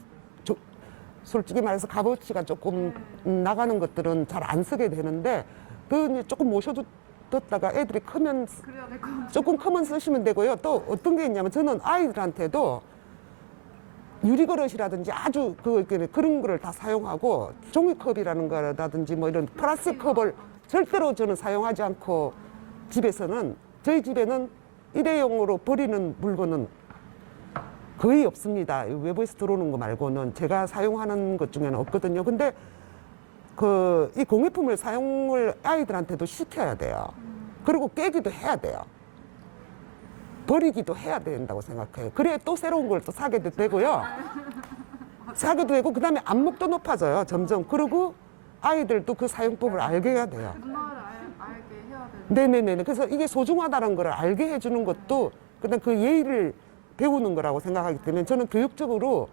솔직히 말해서 값어치가 조금 나가는 것들은 잘 안 쓰게 되는데 그 이제 조금 모셔뒀다가 애들이 크면 그래야 될 것 같아요. 조금 크면 쓰시면 되고요. 또 어떤 게 있냐면 저는 아이들한테도 유리그릇이라든지 아주 그런 거를 다 사용하고 종이컵이라는 거라든지 뭐 이런 플라스틱 컵을 절대로 저는 사용하지 않고 집에서는 저희 집에는 일회용으로 버리는 물건은 거의 없습니다. 외부에서 들어오는 거 말고는 제가 사용하는 것 중에는 없거든요. 근데 이 공예품을 사용을 아이들한테도 시켜야 돼요. 그리고 깨기도 해야 돼요. 버리기도 해야 된다고 생각해요. 그래야 또 새로운 걸 또 사게도 되고요. 사게도 되고 그다음에 안목도 높아져요. 점점. 그리고 아이들도 그 사용법을 알게 해야 돼요. 문화를 알게 해야 되는. 네네네. 그래서 이게 소중하다는 걸 알게 해주는 것도 그다음 그 예의를 배우는 거라고 생각하기 때문에 저는 교육적으로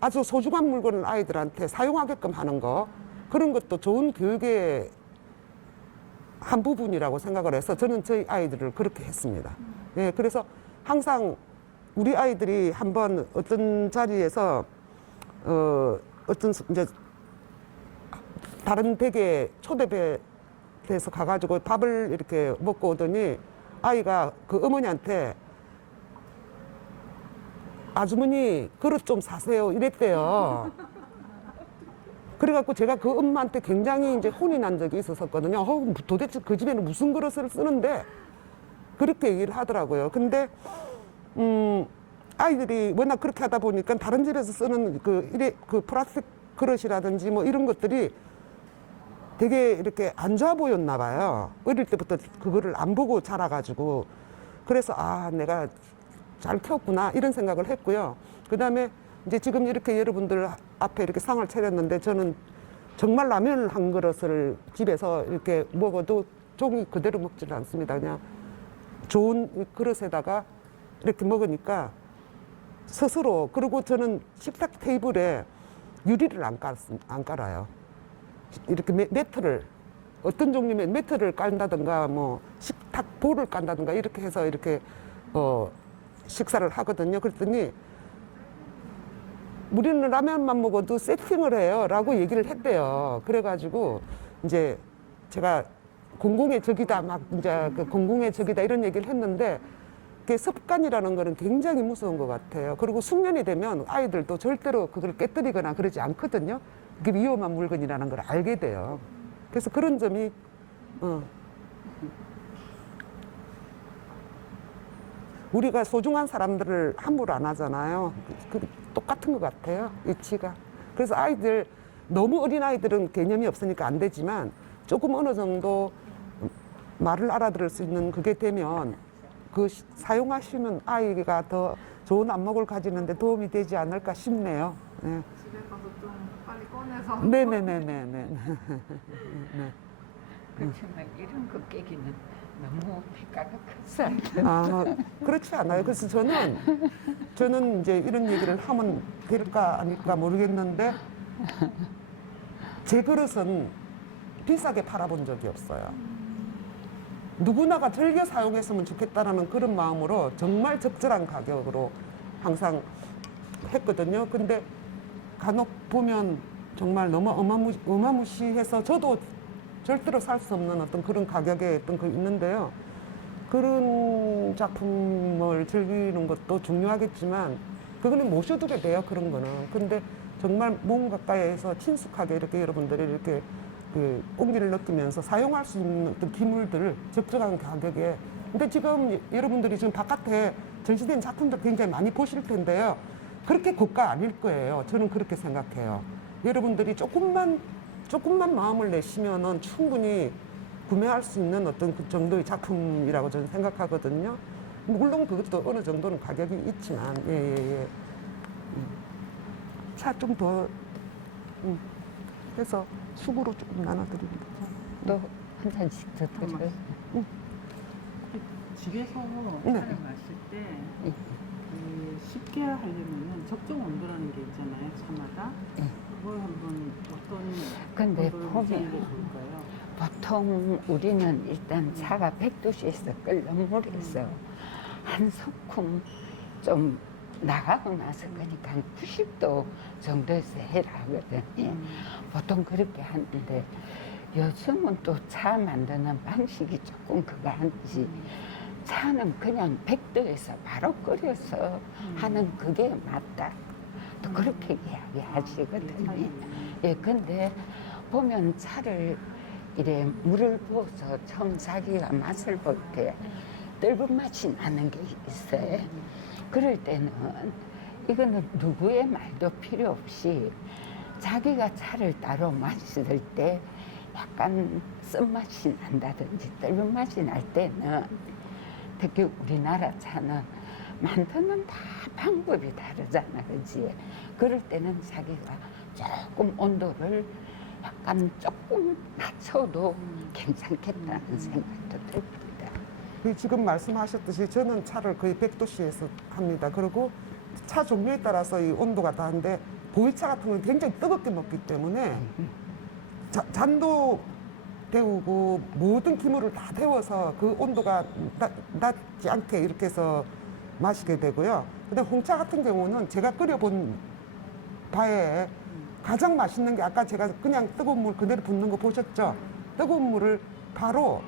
아주 소중한 물건을 아이들한테 사용하게끔 하는 거 그런 것도 좋은 교육의 한 부분이라고 생각을 해서 저는 저희 아이들을 그렇게 했습니다. 예, 그래서 항상 우리 아이들이 한번 어떤 자리에서 어떤 이제 다른 댁에 초대돼서 가가지고 밥을 이렇게 먹고 오더니 아이가 그 어머니한테 아주머니 그릇 좀 사세요 이랬대요. 그래갖고 제가 그 엄마한테 굉장히 이제 혼이 난 적이 있었거든요. 도대체 그 집에는 무슨 그릇을 쓰는데 그렇게 얘기를 하더라고요. 근데 아이들이 워낙 그렇게 하다 보니까 다른 집에서 쓰는 그 플라스틱 그릇이라든지 뭐 이런 것들이 되게 이렇게 안 좋아 보였나 봐요. 어릴 때부터 그거를 안 보고 자라가지고. 그래서 아, 내가 잘 키웠구나 이런 생각을 했고요. 그다음에 이제 지금 이렇게 여러분들 앞에 이렇게 상을 차렸는데 저는 정말 라면을 한 그릇을 집에서 이렇게 먹어도 종이 그대로 먹지는 않습니다. 그냥 좋은 그릇에다가 이렇게 먹으니까 스스로. 그리고 저는 식탁 테이블에 유리를 안 깔아요. 이렇게 매트를 어떤 종류의 매트를 깔다든가 뭐 식탁 볼을 깐다든가 이렇게 해서 이렇게 식사를 하거든요. 그랬더니 우리는 라면만 먹어도 세팅을 해요 라고 얘기를 했대요. 그래가지고 이제 제가 공공의 적이다 막 이제 그 공공의 적이다 이런 얘기를 했는데 그게 습관이라는 거는 굉장히 무서운 것 같아요. 그리고 숙련이 되면 아이들도 절대로 그걸 깨뜨리거나 그러지 않거든요. 그게 위험한 물건이라는 걸 알게 돼요. 그래서 그런 점이 우리가 소중한 사람들을 함부로 안 하잖아요. 똑같은 것 같아요, 이치가. 그래서 아이들, 너무 어린 아이들은 개념이 없으니까 안 되지만 조금 어느 정도 말을 알아들을 수 있는 그게 되면 사용하시면 아이가 더 좋은 안목을 가지는데 도움이 되지 않을까 싶네요. 네. 집에 가서 좀 빨리 꺼내서. 네네네네네. 네. 그렇지만 이런 거 깨기는 너무 대가가 커서 안 돼. 아, 그렇지 않아요. 그래서 저는 이제 이런 얘기를 하면 될까 아닐까 모르겠는데 제 그릇은 비싸게 팔아본 적이 없어요. 누구나가 즐겨 사용했으면 좋겠다라는 그런 마음으로 정말 적절한 가격으로 항상 했거든요. 근데 간혹 보면 정말 너무 어마무시해서 저도 절대로 살 수 없는 어떤 그런 가격의 어떤 거 있는데요. 그런 작품을 즐기는 것도 중요하겠지만 그거는 모셔두게 돼요. 그런 거는. 근데 정말 몸 가까이에서 친숙하게 이렇게 여러분들이 이렇게 그 온기를 느끼면서 사용할 수 있는 어떤 기물들을 적절한 가격에. 근데 지금 여러분들이 지금 바깥에 전시된 작품들 굉장히 많이 보실 텐데요. 그렇게 고가 아닐 거예요. 저는 그렇게 생각해요. 여러분들이 조금만 마음을 내시면은 충분히 구매할 수 있는 어떤 그 정도의 작품이라고 저는 생각하거든요. 물론 그것도 어느 정도는 가격이 있지만, 예. 차 좀 더, 해서 수구로 조금 나눠드립니다. 또 한 잔씩 더 드려요. 집에서 네. 차를 마실 때 쉽게 하려면 적정 온도라는 게 있잖아요, 차마다. 네. 그걸 한번 어떤 근데 온도를 보면 유지하는 게 좋을까요? 보통 우리는 일단 차가 100도씨에서 끓는 물에서 한 소금 좀 나가고 나서 그러니까 한 90도 정도에서 해라 하거든요. 보통 그렇게 하는데 요즘은 또 차 만드는 방식이 조금 그거 한지 차는 그냥 100도에서 바로 끓여서 하는 그게 맞다. 또 그렇게 이야기하시거든요. 예, 근데 보면 차를 이래 물을 부어서 처음 자기가 맛을 볼 때 떫은 맛이 나는 게 있어요. 그럴 때는 이거는 누구의 말도 필요 없이 자기가 차를 따로 마실 때 약간 쓴맛이 난다든지 떫은 맛이 날 때는 특히 우리나라 차는 만드는 다 방법이 다르잖아, 그지? 그럴 때는 자기가 조금 온도를 약간 조금 낮춰도 괜찮겠다는 생각도 듭니다. 지금 말씀하셨듯이 저는 차를 거의 100도씨에서 합니다. 그리고 차 종류에 따라서 이 온도가 다른데 보이차 같은 건 굉장히 뜨겁게 먹기 때문에 잔도 데우고 모든 기물을 다 데워서 그 온도가 낮지 않게 이렇게 해서 마시게 되고요. 근데 홍차 같은 경우는 제가 끓여본 바에 가장 맛있는 게 아까 제가 그냥 뜨거운 물 그대로 붓는 거 보셨죠? 뜨거운 물을 바로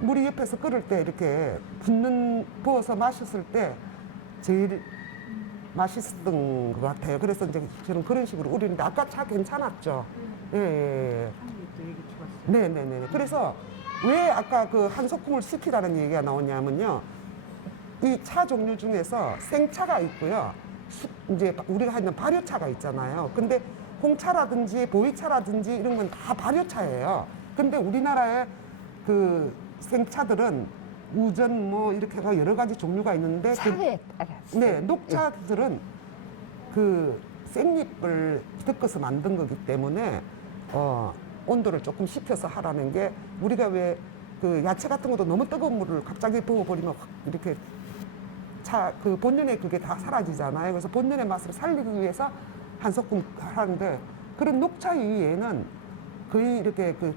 물이 옆에서 끓을 때 이렇게 부어서 마셨을 때 제일 맛있었던 것 같아요. 그래서 이제 저는 그런 식으로 우리는데 아까 차 괜찮았죠? 예. 되게 좋았어요. 네네네. 그래서 왜 아까 그 한 소kum을 시키라는 얘기가 나오냐면요. 이 차 종류 중에서 생차가 있고요. 이제 우리가 하는 발효차가 있잖아요. 근데 홍차라든지 보이차라든지 이런 건 다 발효차예요. 근데 우리나라의 그 생차들은 우전 뭐 이렇게 해서 여러 가지 종류가 있는데 차에 따라서. 네, 녹차들은 그 생잎을 덮어서 만든 거기 때문에 온도를 조금 식혀서 하라는 게 우리가 왜 그 야채 같은 것도 너무 뜨거운 물을 갑자기 부어버리면 확 이렇게 그 본연의 그게 다 사라지잖아요. 그래서 본연의 맛을 살리기 위해서 한 소끔 하는데 그런 녹차 위에는 거의 이렇게 그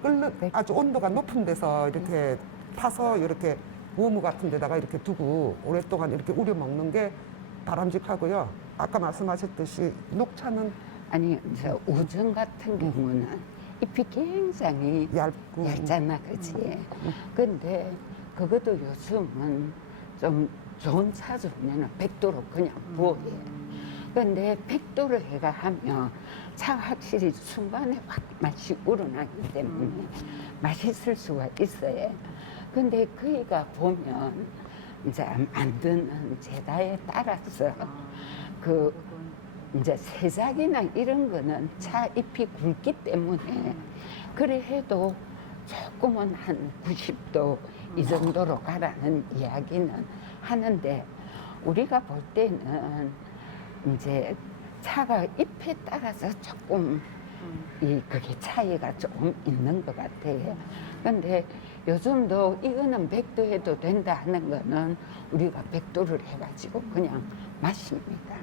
아주 온도가 높은 데서 이렇게 타서 이렇게 워무 같은 데다가 이렇게 두고 오랫동안 이렇게 우려 먹는 게 바람직하고요. 아까 말씀하셨듯이 녹차는 아니, 저 우전 같은 경우는 잎이 굉장히 얇고 얇잖아, 그치? 근데 그것도 요즘은 좀 좋은 차 종류는 100도로 그냥 부어요. 근데 100도로 해가 하면 차가 확실히 순간에 확 맛이 우러나기 때문에 맛있을 수가 있어요. 근데 그이가 보면 이제 만드는 재다에 따라서 그 이제 새작이나 이런 거는 차 잎이 굵기 때문에 그래 해도 조금은 한 90도 이 정도로 가라는 이야기는 하는데 우리가 볼 때는 이제 차가 잎에 따라서 조금 그게 차이가 조금 있는 것 같아요. 근데 요즘도 이거는 100도 해도 된다 하는 거는 우리가 100도를 해가지고 그냥 마십니다.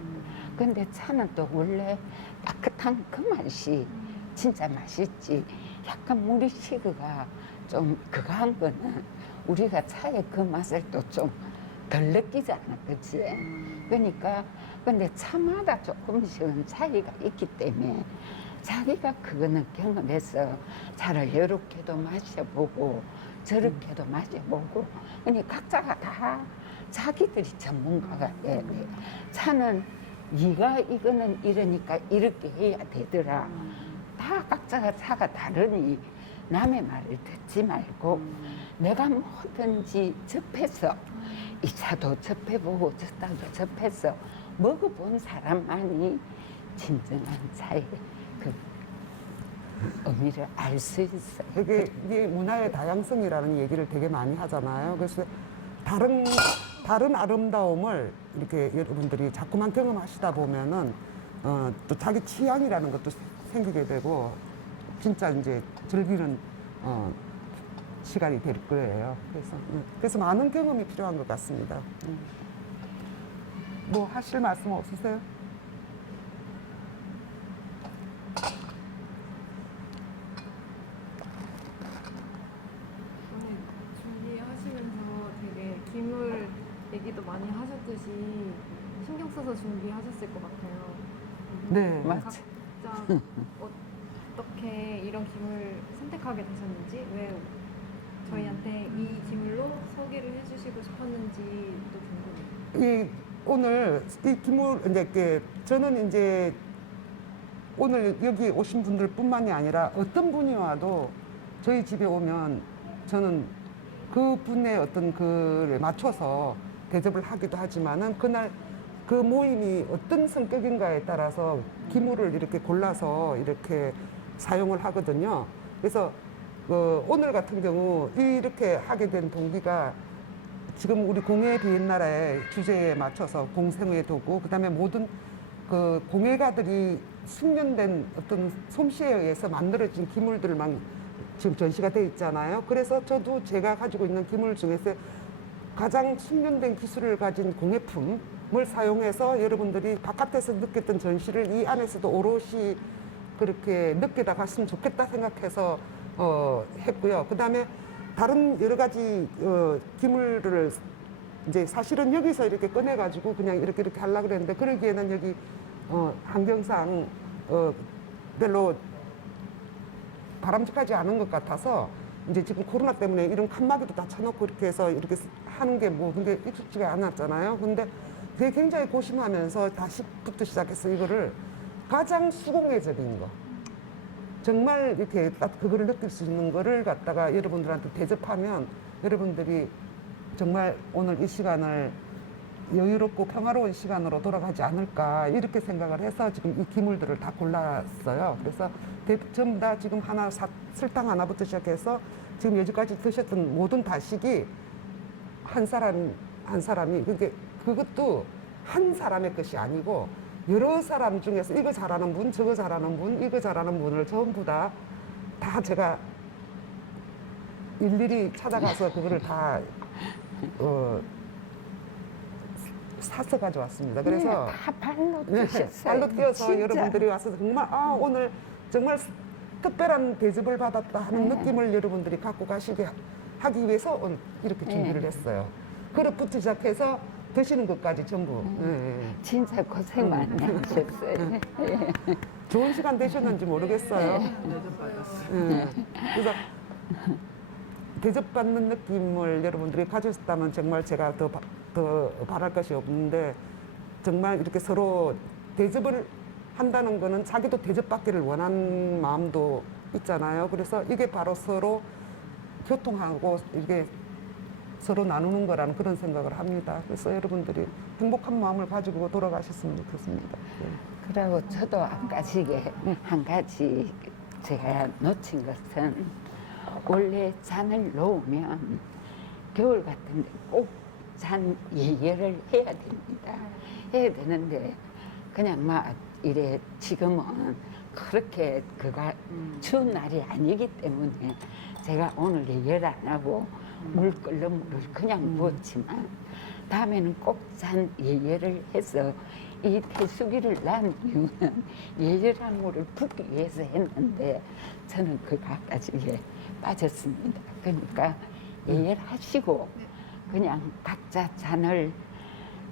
근데 차는 또 원래 따뜻한 그 맛이 진짜 맛있지. 약간 물이 식어가 좀 그거 한 거는 우리가 차의 그 맛을 또 좀 덜 느끼잖아, 그치? 그러니까 근데 차마다 조금씩은 차이가 있기 때문에 자기가 그거는 경험해서 차를 이렇게도 마셔보고 저렇게도 마셔보고 그러니까 각자가 다 자기들이 전문가가 돼야 돼. 차는 네가 이거는 이러니까 이렇게 해야 되더라. 다 각자가 차가 다르니 남의 말을 듣지 말고 내가 뭐든지 접해서 이 차도 접해보고 저 차도 접해서 먹어본 사람만이 진정한 차의 그 의미를 알 수 있어요. 이게 문화의 다양성이라는 얘기를 되게 많이 하잖아요. 그래서 다른 아름다움을 이렇게 여러분들이 자꾸만 경험하시다 보면은 또 자기 취향이라는 것도 생기게 되고 진짜 이제 즐기는 시간이 될 거예요. 그래서 많은 경험이 필요한 것 같습니다. 뭐 하실 말씀 없으세요? 오늘 준비하시면서 되게 기물 얘기도 많이 하셨듯이 신경 써서 준비하셨을 것 같아요. 네. 맞지? 각자 어떻게 이런 기물 선택하게 되셨는지, 왜 저희한테 이 기물로 소개를 해주시고 싶었는지도 궁금해요. 오늘 이 기물 이제 저는 이제 오늘 여기 오신 분들뿐만이 아니라 어떤 분이 와도 저희 집에 오면 저는 그 분의 어떤 그에 맞춰서 대접을 하기도 하지만은 그날 그 모임이 어떤 성격인가에 따라서 기물을 이렇게 골라서 이렇게 사용을 하거든요. 그래서 오늘 같은 경우 이렇게 하게 된 동기가 지금 우리 공예 비엔나라의 주제에 맞춰서 공생의 도구, 그다음에 모든 그 공예가들이 숙련된 어떤 솜씨에 의해서 만들어진 기물들만 지금 전시가 돼 있잖아요. 그래서 저도 제가 가지고 있는 기물 중에서 가장 숙련된 기술을 가진 공예품을 사용해서 여러분들이 바깥에서 느꼈던 전시를 이 안에서도 오롯이 그렇게 느끼다 갔으면 좋겠다 생각해서 했고요. 그다음에 다른 여러 가지 기물들을 이제 사실은 여기서 이렇게 꺼내가지고 그냥 이렇게 하려고 그랬는데 그러기에는 여기 환경상 별로 바람직하지 않은 것 같아서 이제 지금 코로나 때문에 이런 칸막이도 다 쳐놓고 이렇게 해서 이렇게 하는 게 모든 게 익숙지가 않았잖아요. 근데 되게 굉장히 고심하면서 다시부터 시작해서 이거를 가장 수공예적인 거. 정말 이렇게 딱 그거를 느낄 수 있는 거를 갖다가 여러분들한테 대접하면 여러분들이 정말 오늘 이 시간을 여유롭고 평화로운 시간으로 돌아가지 않을까 이렇게 생각을 해서 지금 이 기물들을 다 골랐어요. 그래서 전부 다 지금 하나 설탕 하나부터 시작해서 지금 여지까지 드셨던 모든 다식이 한 사람이 그것도 한 사람의 것이 아니고 여러 사람 중에서 이거 잘하는 분, 저거 잘하는 분, 이거 잘하는 분을 전부 다 제가 일일이 찾아가서 그거를 다 사서 가져왔습니다. 그래서 다 발로 네, 드셨어요. 발로 뛰어서 진짜. 여러분들이 와서 정말 오늘 정말 특별한 대접을 받았다 하는 느낌을 여러분들이 갖고 가시게 하기 위해서 오늘 이렇게 준비를 했어요. 그릇부터 시작해서 드시는 것까지 전부. 진짜 고생 많이 하셨어요. 좋은 시간 되셨는지 모르겠어요. 그래서 대접받는 느낌을 여러분들이 가졌다면 정말 제가 더 바랄 것이 없는데 정말 이렇게 서로 대접을 한다는 거는 자기도 대접받기를 원하는 마음도 있잖아요. 그래서 이게 바로 서로 교통하고 이게 서로 나누는 거라는 그런 생각을 합니다. 그래서 여러분들이 행복한 마음을 가지고 돌아가셨으면 좋겠습니다. 그리고 저도 한 가지 제가 놓친 것은 원래 잔을 놓으면 겨울 같은데 꼭 잔 예열을 해야 됩니다. 해야 되는데 그냥 막 이래 지금은 그렇게 추운 날이 아니기 때문에 제가 오늘 예열 안 하고 물 끓는 물을 그냥 부었지만 다음에는 꼭 잔 예열을 해서 이 태수기를 난 이유는 예열한 물을 붓기 위해서 했는데 저는 그 가까지에 빠졌습니다. 그러니까 예열하시고 그냥 각자 잔을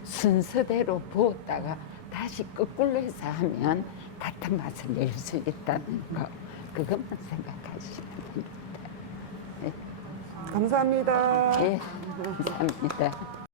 순서대로 부었다가 다시 거꾸로 해서 하면 같은 맛을 낼 수 있다는 거 그것만 생각하시면 됩니다. 감사합니다. 예, 감사합니다.